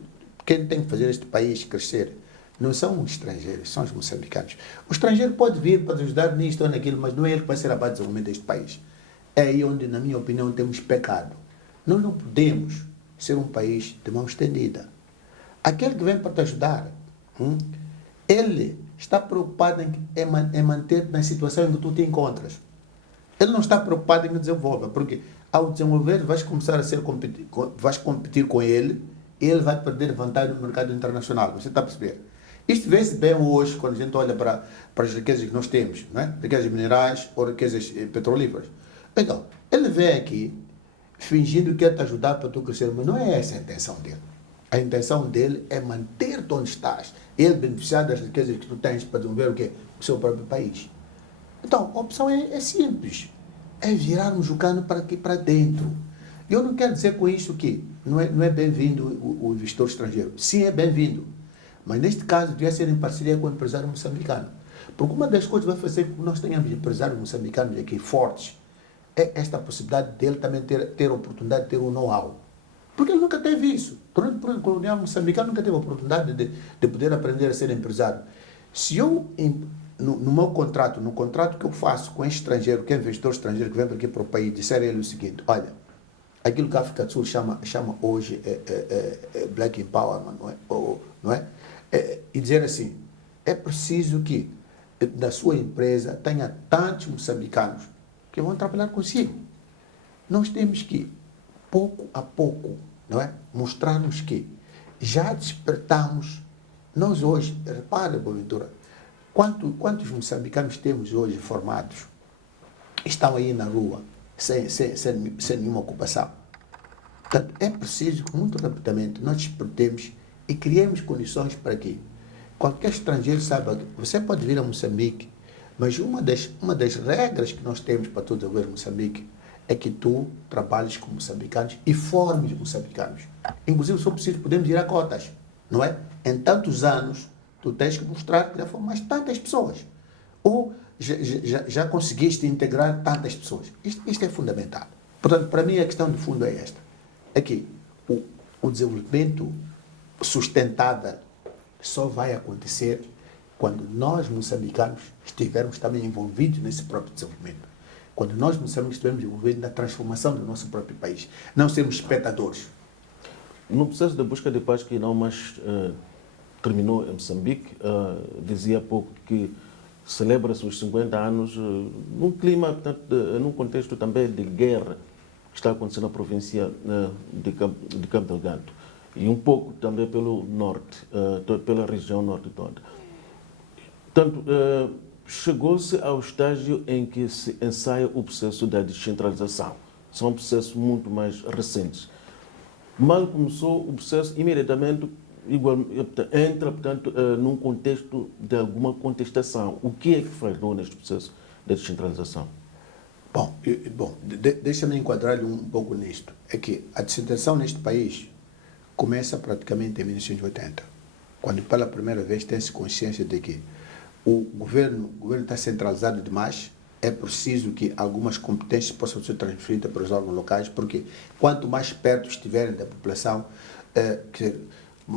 este país crescer não são os estrangeiros, são os moçambicanos. O estrangeiro pode vir para ajudar nisto ou naquilo, mas não é ele que vai ser a base de desenvolvimento deste país. É aí onde, na minha opinião, temos pecado. Nós não podemos ser um país de mão estendida. Aquele que vem para te ajudar, ele está preocupado em manter na situação em que tu te encontras. Ele não está preocupado em que desenvolva, porque ao desenvolver vais começar vais competir com ele e ele vai perder vantagem no mercado internacional. Você está a perceber? Isto vê-se bem hoje quando a gente olha para as riquezas que nós temos, não é? Riquezas minerais ou riquezas petrolíferas. Então, ele vem aqui fingindo que quer te ajudar para tu crescer, mas não é essa a intenção dele. A intenção dele é manter-te onde estás. Ele beneficiar das riquezas que tu tens para desenvolver o quê? O seu próprio país. Então, a opção é simples. É virarmos o cano para aqui para dentro. Eu não quero dizer com isso que não é bem-vindo o investidor estrangeiro. Sim, é bem-vindo. Mas neste caso, devia ser em parceria com o empresário moçambicano. Porque uma das coisas que vai fazer com que nós tenhamos empresários moçambicanos aqui fortes é esta possibilidade dele também ter a oportunidade de ter um know-how. Porque ele nunca teve isso. Durante o período colonial moçambicano nunca teve a oportunidade de poder aprender a ser empresário. Se eu, no meu contrato, no contrato que eu faço com este estrangeiro, que é investidor estrangeiro que vem aqui para o país, disser a ele o seguinte: olha, aquilo que a África do Sul chama hoje Black Empowerment, não é? E dizer assim, é preciso que da sua empresa tenha tantos moçambicanos que vão trabalhar consigo. Nós temos que, pouco a pouco, não é? Mostrarmos que já despertamos. Nós hoje, repare, Boaventura, quantos moçambicanos temos hoje formados estão aí na rua sem nenhuma ocupação? Portanto, é preciso que muito rapidamente nós despertemos e criemos condições para que qualquer estrangeiro saiba que você pode vir a Moçambique, mas uma das regras que nós temos para tu desenvolver Moçambique é que tu trabalhes com moçambicanos e formes moçambicanos. Inclusive, se for preciso, podemos ir a cotas, não é? Em tantos anos, tu tens que mostrar que já formaste tantas pessoas. Ou já conseguiste integrar tantas pessoas. Isto é fundamental. Portanto, para mim, a questão de fundo é esta. É que o desenvolvimento sustentável só vai acontecer quando nós, moçambicanos, estivermos também envolvidos nesse próprio desenvolvimento. Quando nós, moçambicanos, estivermos envolvidos na transformação do nosso próprio país. Não sermos espectadores. No processo de busca de paz que não mais terminou em Moçambique, dizia há pouco que celebra-se os 50 anos num clima, portanto, num contexto também de guerra que está acontecendo na província de Cabo Delgado e um pouco também pelo norte, pela região norte toda. Portanto, chegou-se ao estágio em que se ensaia o processo da descentralização. São processos muito mais recentes. Mal começou o processo, imediatamente entra, portanto, num contexto de alguma contestação. O que é que falhou neste processo de descentralização? Bom, deixa-me enquadrar um pouco nisto. É que a descentralização neste país começa praticamente em 1980, quando pela primeira vez tem-se consciência de que o governo está centralizado demais é preciso que algumas competências possam ser transferidas para os órgãos locais, porque quanto mais perto estiverem da população,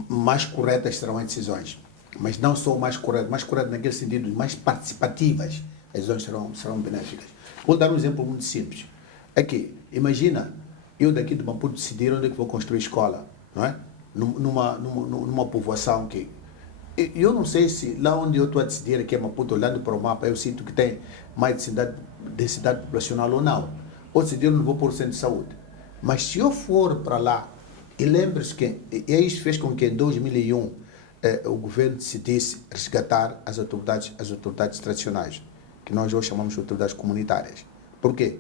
mais corretas serão as decisões. Mas não só mais corretas naquele sentido, mais participativas, as decisões serão benéficas. Vou dar um exemplo muito simples. Aqui, imagina, eu daqui de Maputo decidir onde é que vou construir escola, não é? Numa povoação que... Eu não sei se lá onde eu estou a decidir, aqui em Maputo, olhando para o mapa, eu sinto que tem mais densidade populacional ou não. Ou decidir onde vou pôr o centro de saúde. Mas se eu for para lá, e lembre-se que isso fez com que em 2001 o governo decidisse resgatar as autoridades tradicionais, que nós hoje chamamos de autoridades comunitárias. Por quê?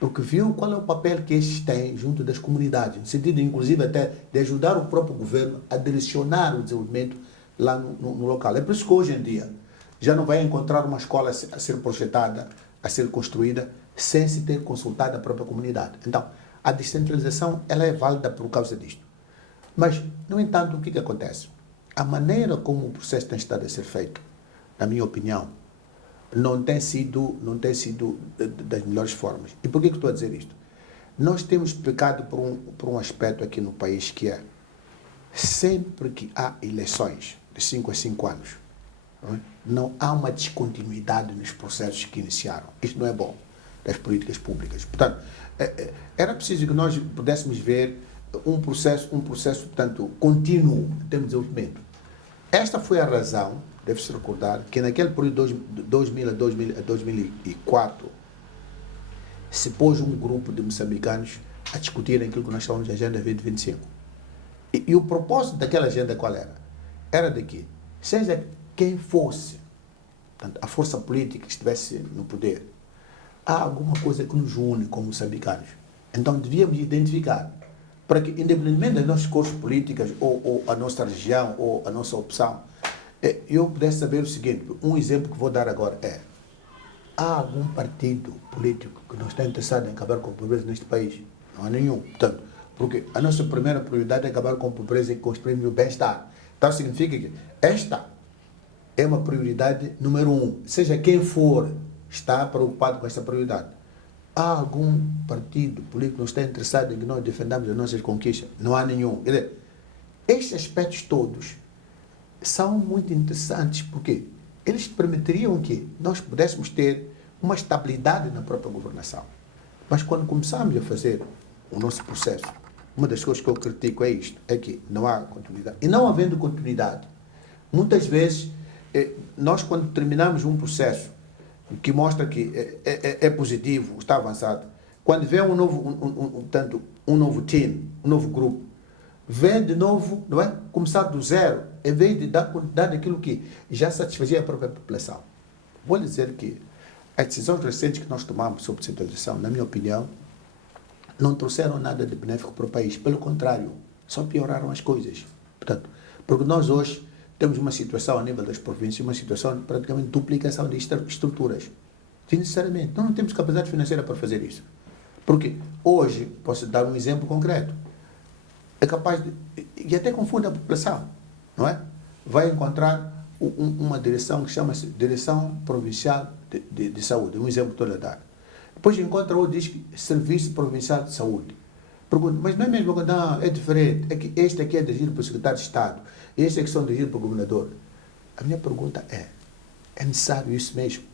Porque viu qual é o papel que estes têm junto das comunidades, no sentido, inclusive, até de ajudar o próprio governo a direcionar o desenvolvimento lá no local. É por isso que hoje em dia já não vai encontrar uma escola a ser projetada, a ser construída, sem se ter consultado a própria comunidade. Então, a descentralização ela é válida por causa disto. Mas, no entanto, o que acontece? A maneira como o processo tem estado a ser feito, na minha opinião, não tem sido das melhores formas. E por que estou a dizer isto? Nós temos pecado por um aspecto aqui no país que é, sempre que há eleições de 5 a 5 anos, não há uma descontinuidade nos processos que iniciaram. Isto não é bom das políticas públicas. Portanto, era preciso que nós pudéssemos ver um processo portanto, contínuo em termos de desenvolvimento. Esta foi a razão, deve-se recordar, que naquele período de 2000 a 2004 se pôs um grupo de moçambicanos a discutir aquilo que nós chamamos de Agenda 2025. E o propósito daquela agenda qual era? Era de que, seja quem fosse, portanto, a força política que estivesse no poder, há alguma coisa que nos une como moçambicanos. Então devíamos identificar, para que, independentemente das nossas cores políticas, ou a nossa região, ou a nossa opção, eu pudesse saber o seguinte, um exemplo que vou dar agora é, há algum partido político que não está interessado em acabar com a pobreza neste país? Não há nenhum. Portanto, porque a nossa primeira prioridade é acabar com a pobreza e construir o bem-estar. Então significa que esta é uma prioridade número 1. Seja quem for, está preocupado com esta prioridade. Há algum partido político que não está interessado em que nós defendamos as nossas conquistas? Não há nenhum. Quer dizer, estes aspectos todos são muito interessantes porque eles permitiriam que nós pudéssemos ter uma estabilidade na própria governação. Mas quando começamos a fazer o nosso processo, uma das coisas que eu critico é isto, é que não há continuidade. E não havendo continuidade, muitas vezes, nós quando terminamos um processo que mostra que é positivo, está avançado, quando vem um novo team, um novo grupo, vem de novo, não é? Começar do zero, em vez de dar continuidade àquilo que já satisfazia a própria população. Vou lhe dizer que as decisões recentes que nós tomamos sobre descentralização, na minha opinião, não trouxeram nada de benéfico para o país. Pelo contrário, só pioraram as coisas. Portanto, porque nós hoje temos uma situação a nível das províncias, uma situação de praticamente duplicação de estruturas. Sinceramente, nós não temos capacidade financeira para fazer isso. Porque hoje, posso dar um exemplo concreto, é capaz de... E até confunde a população, não é? Vai encontrar uma direção que chama-se Direção Provincial de Saúde, um exemplo que estou a dar. Depois encontra outro diz que Serviço Provincial de Saúde. Pergunta, mas não é mesmo? Não, é diferente. É que este aqui é dirigido pelo Secretário de Estado, este aqui são dirigidos pelo Governador. A minha pergunta é necessário isso mesmo?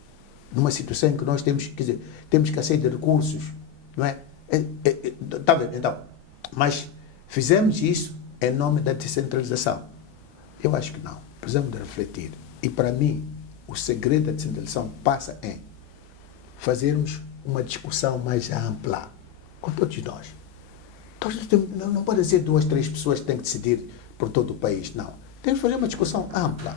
Numa situação em que nós temos, quer dizer, temos escassez de recursos, não é? Está vendo? Então, mas fizemos isso em nome da descentralização? Eu acho que não. Precisamos de refletir. E para mim, o segredo da descentralização passa em fazermos uma discussão mais ampla com todos nós. Não pode ser 2, 3 pessoas que têm que decidir por todo o país, não. Temos que fazer uma discussão ampla.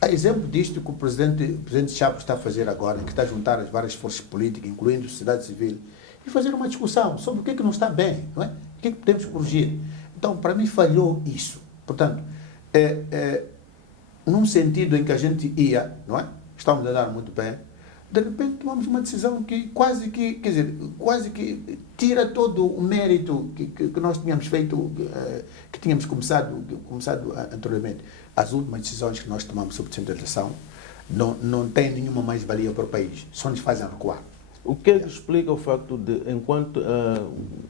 Há exemplo disto que o presidente Chapo está a fazer agora, que está a juntar as várias forças políticas, incluindo a sociedade civil, e fazer uma discussão sobre o que é que não está bem, não é? O que é que podemos corrigir. Então, para mim, falhou isso. Portanto, num sentido em que a gente ia, não é? Estamos a dar muito bem, de repente tomamos uma decisão que quase que tira todo o mérito que nós tínhamos feito, que tínhamos começado anteriormente. As últimas decisões que nós tomamos sobre descentralização não têm nenhuma mais-valia para o país, só nos fazem recuar. O que é que explica o facto de, enquanto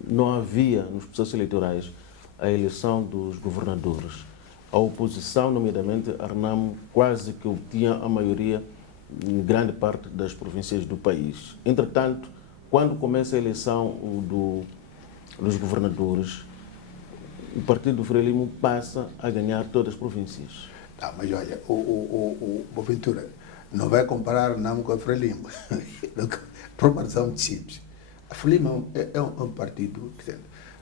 não havia nos processos eleitorais a eleição dos governadores, a oposição, nomeadamente a Renamo, quase que obtinha a maioria em grande parte das províncias do país. Entretanto, quando começa a eleição dos governadores, o partido do Frelimo passa a ganhar todas as províncias. Não, mas olha, o Boaventura não vai comparar Renamo com a Frelimo. Por uma razão muito simples. A Frelimo é um partido que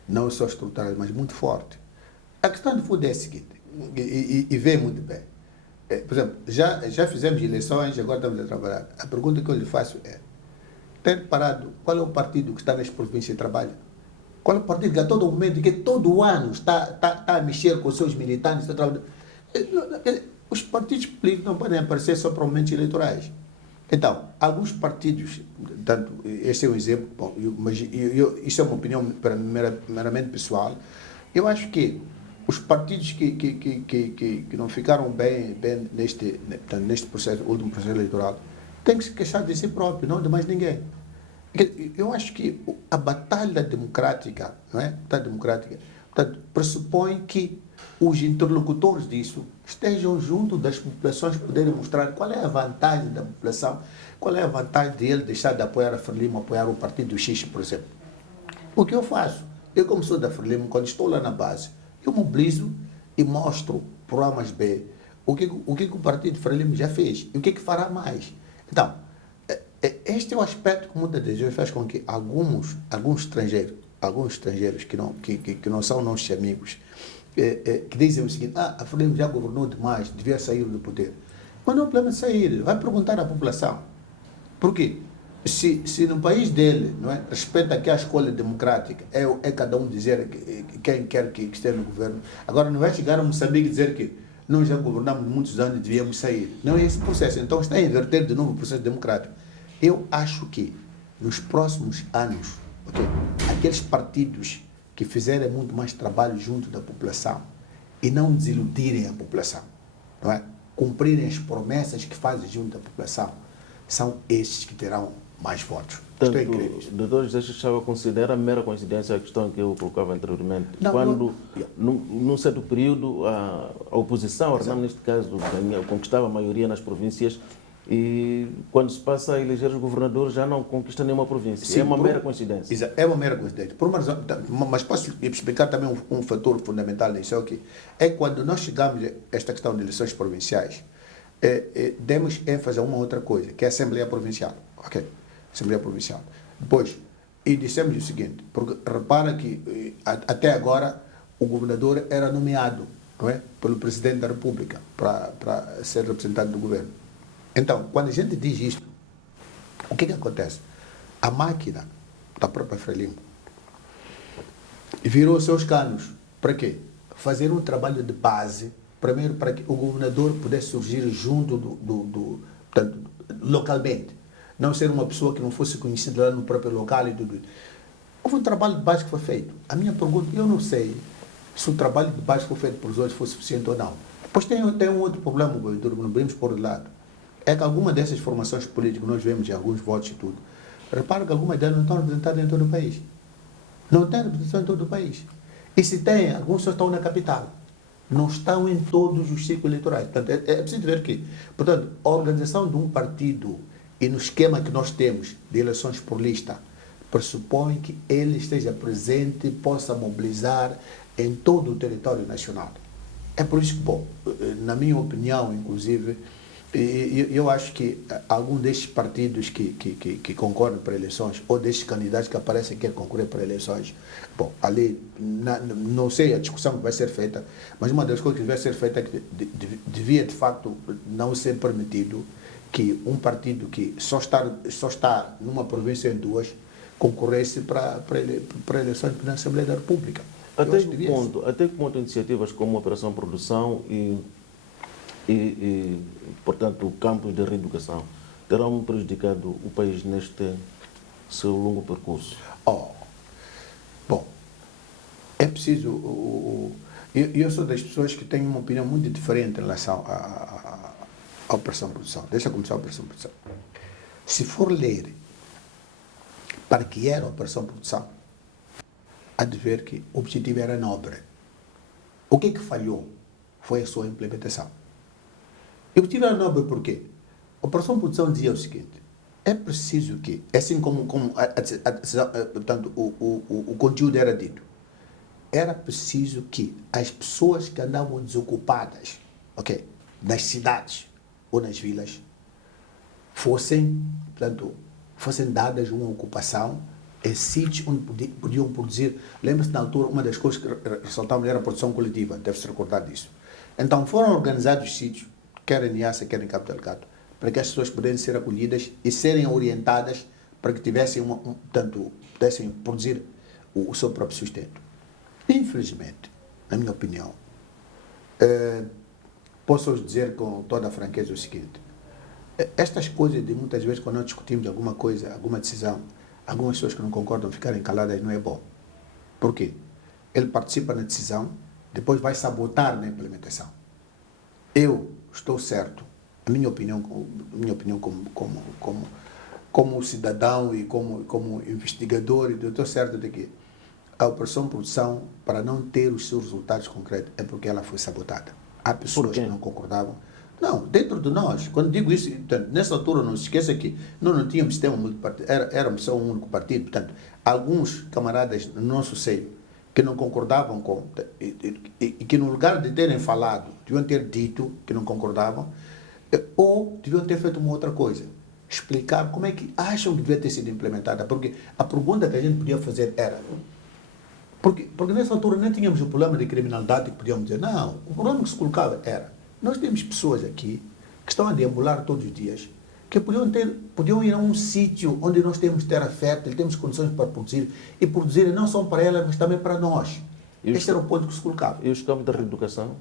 não só estruturado, mas muito forte. A questão do fundo é a seguinte, e vê muito bem. Por exemplo, já fizemos eleições, agora estamos a trabalhar. A pergunta que eu lhe faço é, tem parado, qual é o partido que está nas províncias e trabalha? Qual é o partido que a todo momento, que todo ano está a mexer com os seus militantes, está trabalhando? Os partidos políticos não podem aparecer só para momentos eleitorais. Então, alguns partidos, tanto, este é um exemplo, bom, mas isso é uma opinião meramente pessoal, eu acho que os partidos que não ficaram bem neste processo, último processo eleitoral, têm que se queixar de si próprio, não de mais ninguém. Eu acho que a batalha democrática, não é? A batalha democrática, portanto, pressupõe que os interlocutores disso estejam junto das populações, poderem mostrar qual é a vantagem da população, qual é a vantagem de ele deixar de apoiar a Frelimo, apoiar o partido X, por exemplo. O que eu faço? Eu, como sou da Frelimo, quando estou lá na base, eu mobilizo e mostro por A mais B o que o partido Frelimo já fez e o que fará mais. Então, este é o aspecto que muitas vezes faz com que alguns estrangeiros que não são nossos amigos, que dizem o seguinte, a Frelimo já governou demais, devia sair do poder. Mas não é o problema de sair, vai perguntar à população. Por quê? Se no país dele, não é, respeita que a escolha democrática é cada um dizer quem quer que esteja no governo, agora não vai chegar a Moçambique e dizer que nós já governamos muitos anos e devíamos sair. Não é esse processo. Então está a inverter de novo o processo democrático. Eu acho que nos próximos anos, aqueles partidos que fizerem muito mais trabalho junto da população e não desiludirem a população, não é? Cumprirem as promessas que fazem junto da população, são esses que terão mais votos. Estou incrível. O doutor José Chachava considera mera coincidência a questão que eu colocava anteriormente. Quando, num certo período, a oposição, a Renamo, neste caso, conquistava a maioria nas províncias e quando se passa a eleger os governadores já não conquista nenhuma província. Sim, é uma mera coincidência. É uma mera coincidência. Por uma razão, mas posso explicar também um fator fundamental nisso, é quando nós chegamos a esta questão de eleições provinciais, demos ênfase a uma outra coisa, que é a Assembleia Provincial. Ok? Assembleia Provincial. Depois, e dissemos o seguinte, porque repara que até agora o governador era nomeado, não é, pelo Presidente da República para ser representante do governo. Então, quando a gente diz isto, o que acontece? A máquina da própria Frelimo virou os seus canos. Para quê? Fazer um trabalho de base, primeiro para que o governador pudesse surgir junto portanto, localmente. Não ser uma pessoa que não fosse conhecida lá no próprio local e tudo. Houve um trabalho de base que foi feito. A minha pergunta, eu não sei se o trabalho de base que foi feito por os outros foi suficiente ou não. Depois tem um outro problema, não podemos pôr de lado. É que alguma dessas formações políticas, nós vemos em alguns votos e tudo, repara que algumas delas não estão representadas em todo o país. Não têm representação em todo o país. E se tem, alguns só estão na capital. Não estão em todos os ciclos eleitorais. Portanto, é preciso ver que, portanto, a organização de um partido e no esquema que nós temos de eleições por lista, pressupõe que ele esteja presente e possa mobilizar em todo o território nacional. É por isso que, bom, na minha opinião, inclusive, eu acho que algum destes partidos que concorrem para eleições, ou destes candidatos que aparecem que querem concorrer para eleições, bom, ali, não sei a discussão que vai ser feita, mas uma das coisas que vai ser feita é que devia, de facto, não ser permitido que um partido que só está numa província em duas concorresse para eleições na Assembleia da República. Até que ponto iniciativas como a Operação Produção e portanto, campos de reeducação terão prejudicado o país neste seu longo percurso? Bom, é preciso... Eu sou das pessoas que têm uma opinião muito diferente em relação à Operação Produção. Deixa eu começar a Operação Produção. Se for ler para que era a Operação Produção, há de ver que o objetivo era nobre. O que falhou foi a sua implementação. E o objetivo era nobre por quê? A Operação Produção dizia o seguinte: é preciso que, assim como portanto, o conteúdo era dito, era preciso que as pessoas que andavam desocupadas, ok, nas cidades ou nas vilas, fossem dadas uma ocupação em sítios onde podiam produzir. Lembra-se, na altura, uma das coisas que ressaltávamos era a produção coletiva, deve-se recordar disso. Então foram organizados sítios, quer em Niassa, quer em Cabo Delgado, para que as pessoas pudessem ser acolhidas e serem orientadas para que tivessem pudessem produzir o seu próprio sustento. Infelizmente, na minha opinião, posso dizer com toda a franqueza o seguinte: estas coisas de muitas vezes, quando nós discutimos alguma coisa, alguma decisão, algumas pessoas que não concordam ficarem caladas, não é bom. Por quê? Ele participa na decisão, depois vai sabotar na implementação. Eu estou certo, a minha opinião como cidadão e como investigador, eu estou certo de que a Operação Produção, para não ter os seus resultados concretos, é porque ela foi sabotada. Há pessoas que não concordavam. Não, dentro de nós, quando digo isso, portanto, nessa altura não se esqueça que nós não tínhamos sistema multipartido, éramos só um único partido, portanto, alguns camaradas no nosso seio que não concordavam com, e que no lugar de terem falado, deviam ter dito que não concordavam, ou deviam ter feito uma outra coisa, explicar como é que acham que devia ter sido implementada, porque a pergunta que a gente podia fazer era, porque nessa altura não tínhamos o problema de criminalidade que podíamos dizer, não, o problema que se colocava era, nós temos pessoas aqui que estão a deambular todos os dias, que podiam ir a um sítio onde nós temos terra fértil, temos condições para produzir, e produzir não só para elas, mas também para nós. Este era o ponto que se colocava. E os campos da reeducação?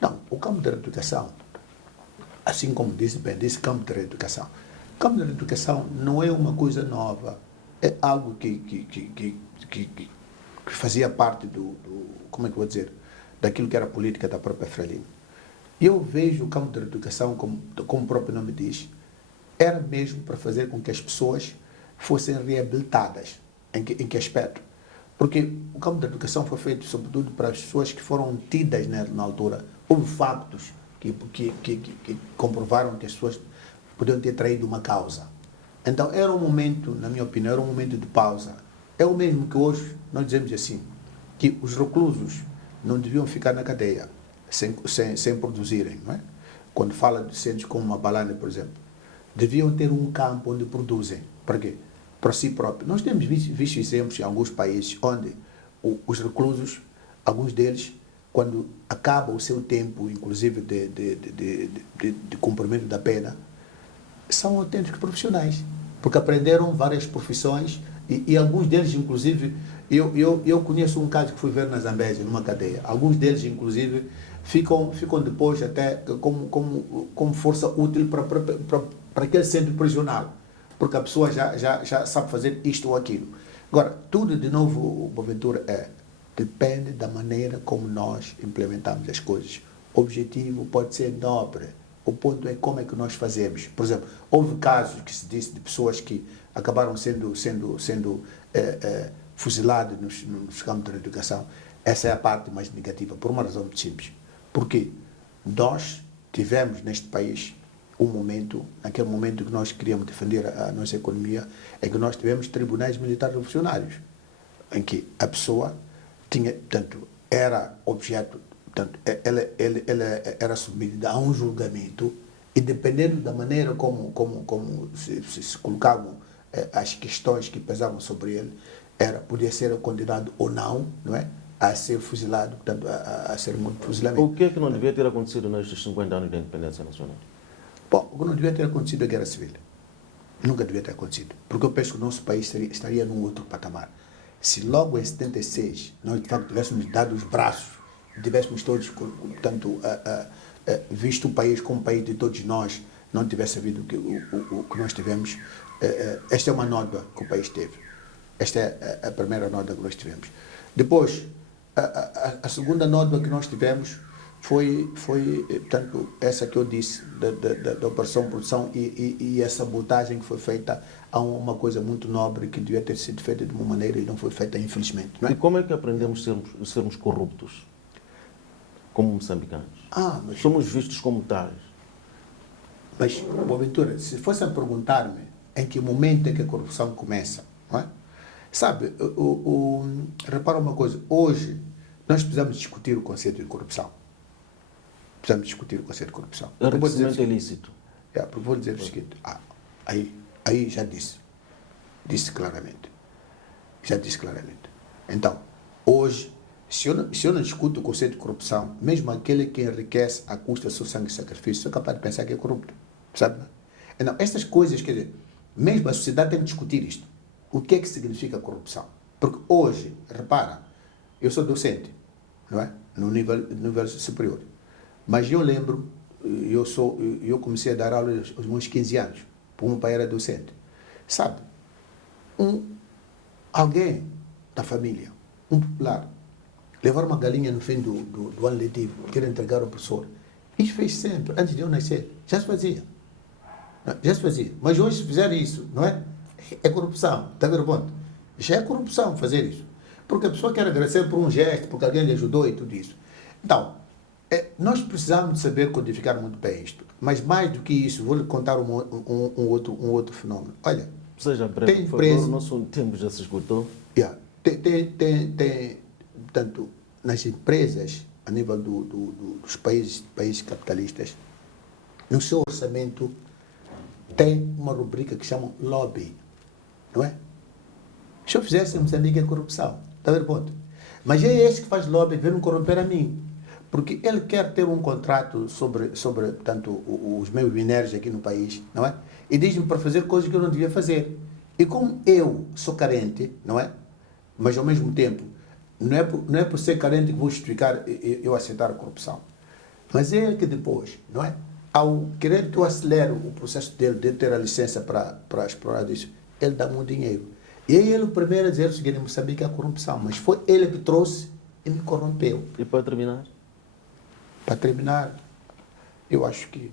Não, o campo da reeducação, assim como disse campo da reeducação. O campo da reeducação não é uma coisa nova, é algo que fazia parte como é que eu vou dizer, daquilo que era a política da própria Frelimo. Eu vejo o campo da educação, como o próprio nome diz, era mesmo para fazer com que as pessoas fossem reabilitadas. Em que aspecto? Porque o campo da educação foi feito sobretudo para as pessoas que foram tidas na altura. Houve factos que comprovaram que as pessoas podiam ter traído uma causa. Então era um momento, na minha opinião, era um momento de pausa. É o mesmo que hoje nós dizemos assim, que os reclusos não deviam ficar na cadeia sem produzirem, não é? Quando fala de centros como Mabalane, por exemplo, deviam ter um campo onde produzem. Para quê? Para si próprio. Nós temos visto exemplos em alguns países onde os reclusos, alguns deles, quando acaba o seu tempo, inclusive de cumprimento da pena, são autênticos profissionais, porque aprenderam várias profissões e alguns deles, inclusive, eu conheço um caso que fui ver na Zambésia, numa cadeia. Alguns deles, inclusive, ficam depois até como força útil para aquele centro prisional, porque a pessoa já sabe fazer isto ou aquilo. Agora, tudo de novo, Boaventura, depende da maneira como nós implementamos as coisas. O objetivo pode ser nobre, o ponto é como é que nós fazemos. Por exemplo, houve casos que se disse de pessoas que acabaram sendo fuziladas nos campos de educação. Essa é a parte mais negativa, por uma razão muito simples. Porque nós tivemos neste país naquele momento que nós queríamos defender a nossa economia, é que nós tivemos tribunais militares revolucionários, em que a pessoa tinha, portanto, era objeto, portanto, ela era submetida a um julgamento e dependendo da maneira como se colocavam as questões que pesavam sobre ele, podia ser condenado ou não, não é? A ser fuzilado, portanto, a ser morto de fuzilamento. O que é que não devia ter acontecido nestes 50 anos da independência nacional? Bom, o que não devia ter acontecido é a guerra civil. Nunca devia ter acontecido. Porque eu penso que o nosso país estaria num outro patamar. Se logo em 76 nós, de facto, tivéssemos dado os braços, tivéssemos todos, portanto, visto o país como país de todos nós, não tivesse havido o que nós tivemos, esta é uma nota que o país teve. Esta é a primeira nota que nós tivemos. Depois, a segunda nota que nós tivemos portanto, essa que eu disse, da operação produção e essa sabotagem que foi feita a uma coisa muito nobre que devia ter sido feita de uma maneira e não foi feita, infelizmente. Não é? E como é que aprendemos a sermos corruptos, como moçambicanos? Mas Somos vistos como tais. Mas, Boaventura, se fosse a perguntar-me em que momento é que a corrupção começa, não é? Sabe, repara uma coisa, hoje nós precisamos discutir o conceito de corrupção. Precisamos discutir o conceito de corrupção. Enriquecimento ilícito. Porque vou dizer o seguinte, aí já disse claramente. Já disse claramente. Então, hoje, se eu não discuto o conceito de corrupção, mesmo aquele que enriquece à custa do seu sangue e sacrifício, sou capaz de pensar que é corrupto. Sabe? Então, estas coisas, quer dizer, mesmo a sociedade tem que discutir isto. O que é que significa corrupção? Porque hoje, repara, eu sou docente, não é? No nível superior. Mas eu lembro, eu comecei a dar aula aos meus 15 anos, porque meu pai era docente. Sabe? Alguém da família, um popular, levar uma galinha no fim do ano letivo, quer entregar ao professor. Isso fez sempre, antes de eu nascer. Já se fazia. Já se fazia. Mas hoje, se fizer isso, não é? É corrupção. Está a ver o ponto? Já é corrupção fazer isso. Porque a pessoa quer agradecer por um gesto, porque alguém lhe ajudou e tudo isso. Então, nós precisamos de saber codificar muito bem isto. Mas mais do que isso, vou lhe contar um outro fenômeno. Olha, seja breve, tem por favor, o nosso tempo já se esgotou. Portanto, nas empresas, a nível dos países capitalistas, no seu orçamento tem uma rubrica que chamam lobby, não é? Se eu fizesse em Moçambique é corrupção, está a ver o ponto? Mas é esse que faz lobby que vem me corromper a mim, porque ele quer ter um contrato sobre portanto, os meus minérios aqui no país, não é? E diz-me para fazer coisas que eu não devia fazer. E como eu sou carente, não é? Mas ao mesmo tempo, não é por ser carente que vou justificar eu aceitar a corrupção. Mas é ele que depois, não é? Ao querer que eu acelere o processo dele de ter a licença para explorar isso, ele dá-me um dinheiro. E é ele o primeiro a dizer o seguinte, em Moçambique é a corrupção, mas foi ele que trouxe e me corrompeu. E para terminar? Para terminar, eu acho que,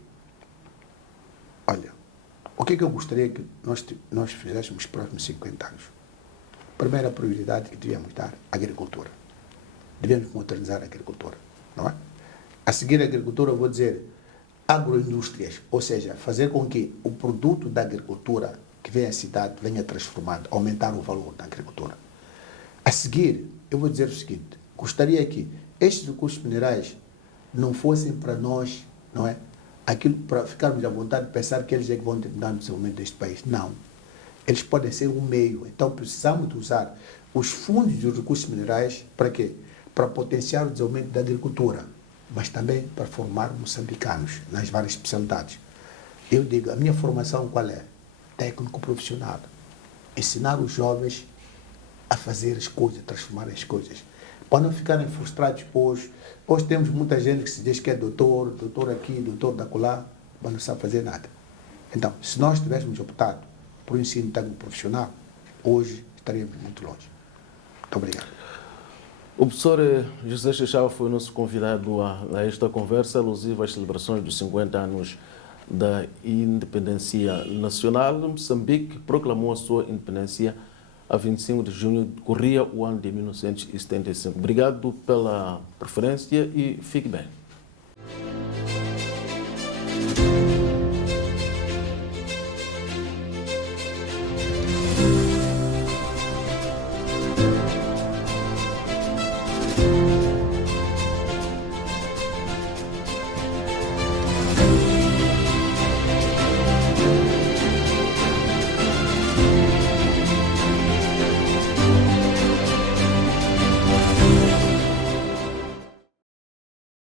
olha, o que é que eu gostaria que nós fizéssemos nos próximos 50 anos? Primeira prioridade que devíamos dar, agricultura. Devemos modernizar a agricultura, não é? A seguir a agricultura, eu vou dizer agroindústrias, ou seja, fazer com que o produto da agricultura que vem à cidade venha transformado, aumentar o valor da agricultura. A seguir, eu vou dizer o seguinte, gostaria que estes recursos minerais não fossem para nós, não é? Aquilo para ficarmos à vontade de pensar que eles é que vão determinar o desenvolvimento deste país. Não. Eles podem ser um meio. Então, precisamos de usar os fundos dos recursos minerais para quê? Para potenciar o desenvolvimento da agricultura, mas também para formar moçambicanos nas várias especialidades. Eu digo, a minha formação qual é? Técnico profissional. Ensinar os jovens a fazer as coisas, transformar as coisas. Para não ficarem frustrados depois. Hoje temos muita gente que se diz que é doutor aqui, doutor da acolá, mas não sabe fazer nada. Então, se nós tivéssemos optado por um ensino técnico profissional, hoje estaríamos muito longe. Muito obrigado. O professor José Chechava foi o nosso convidado a esta conversa alusiva às celebrações dos 50 anos da independência nacional. Moçambique proclamou a sua independência a 25 de junho, corria o ano de 1975. Obrigado pela preferência e fique bem.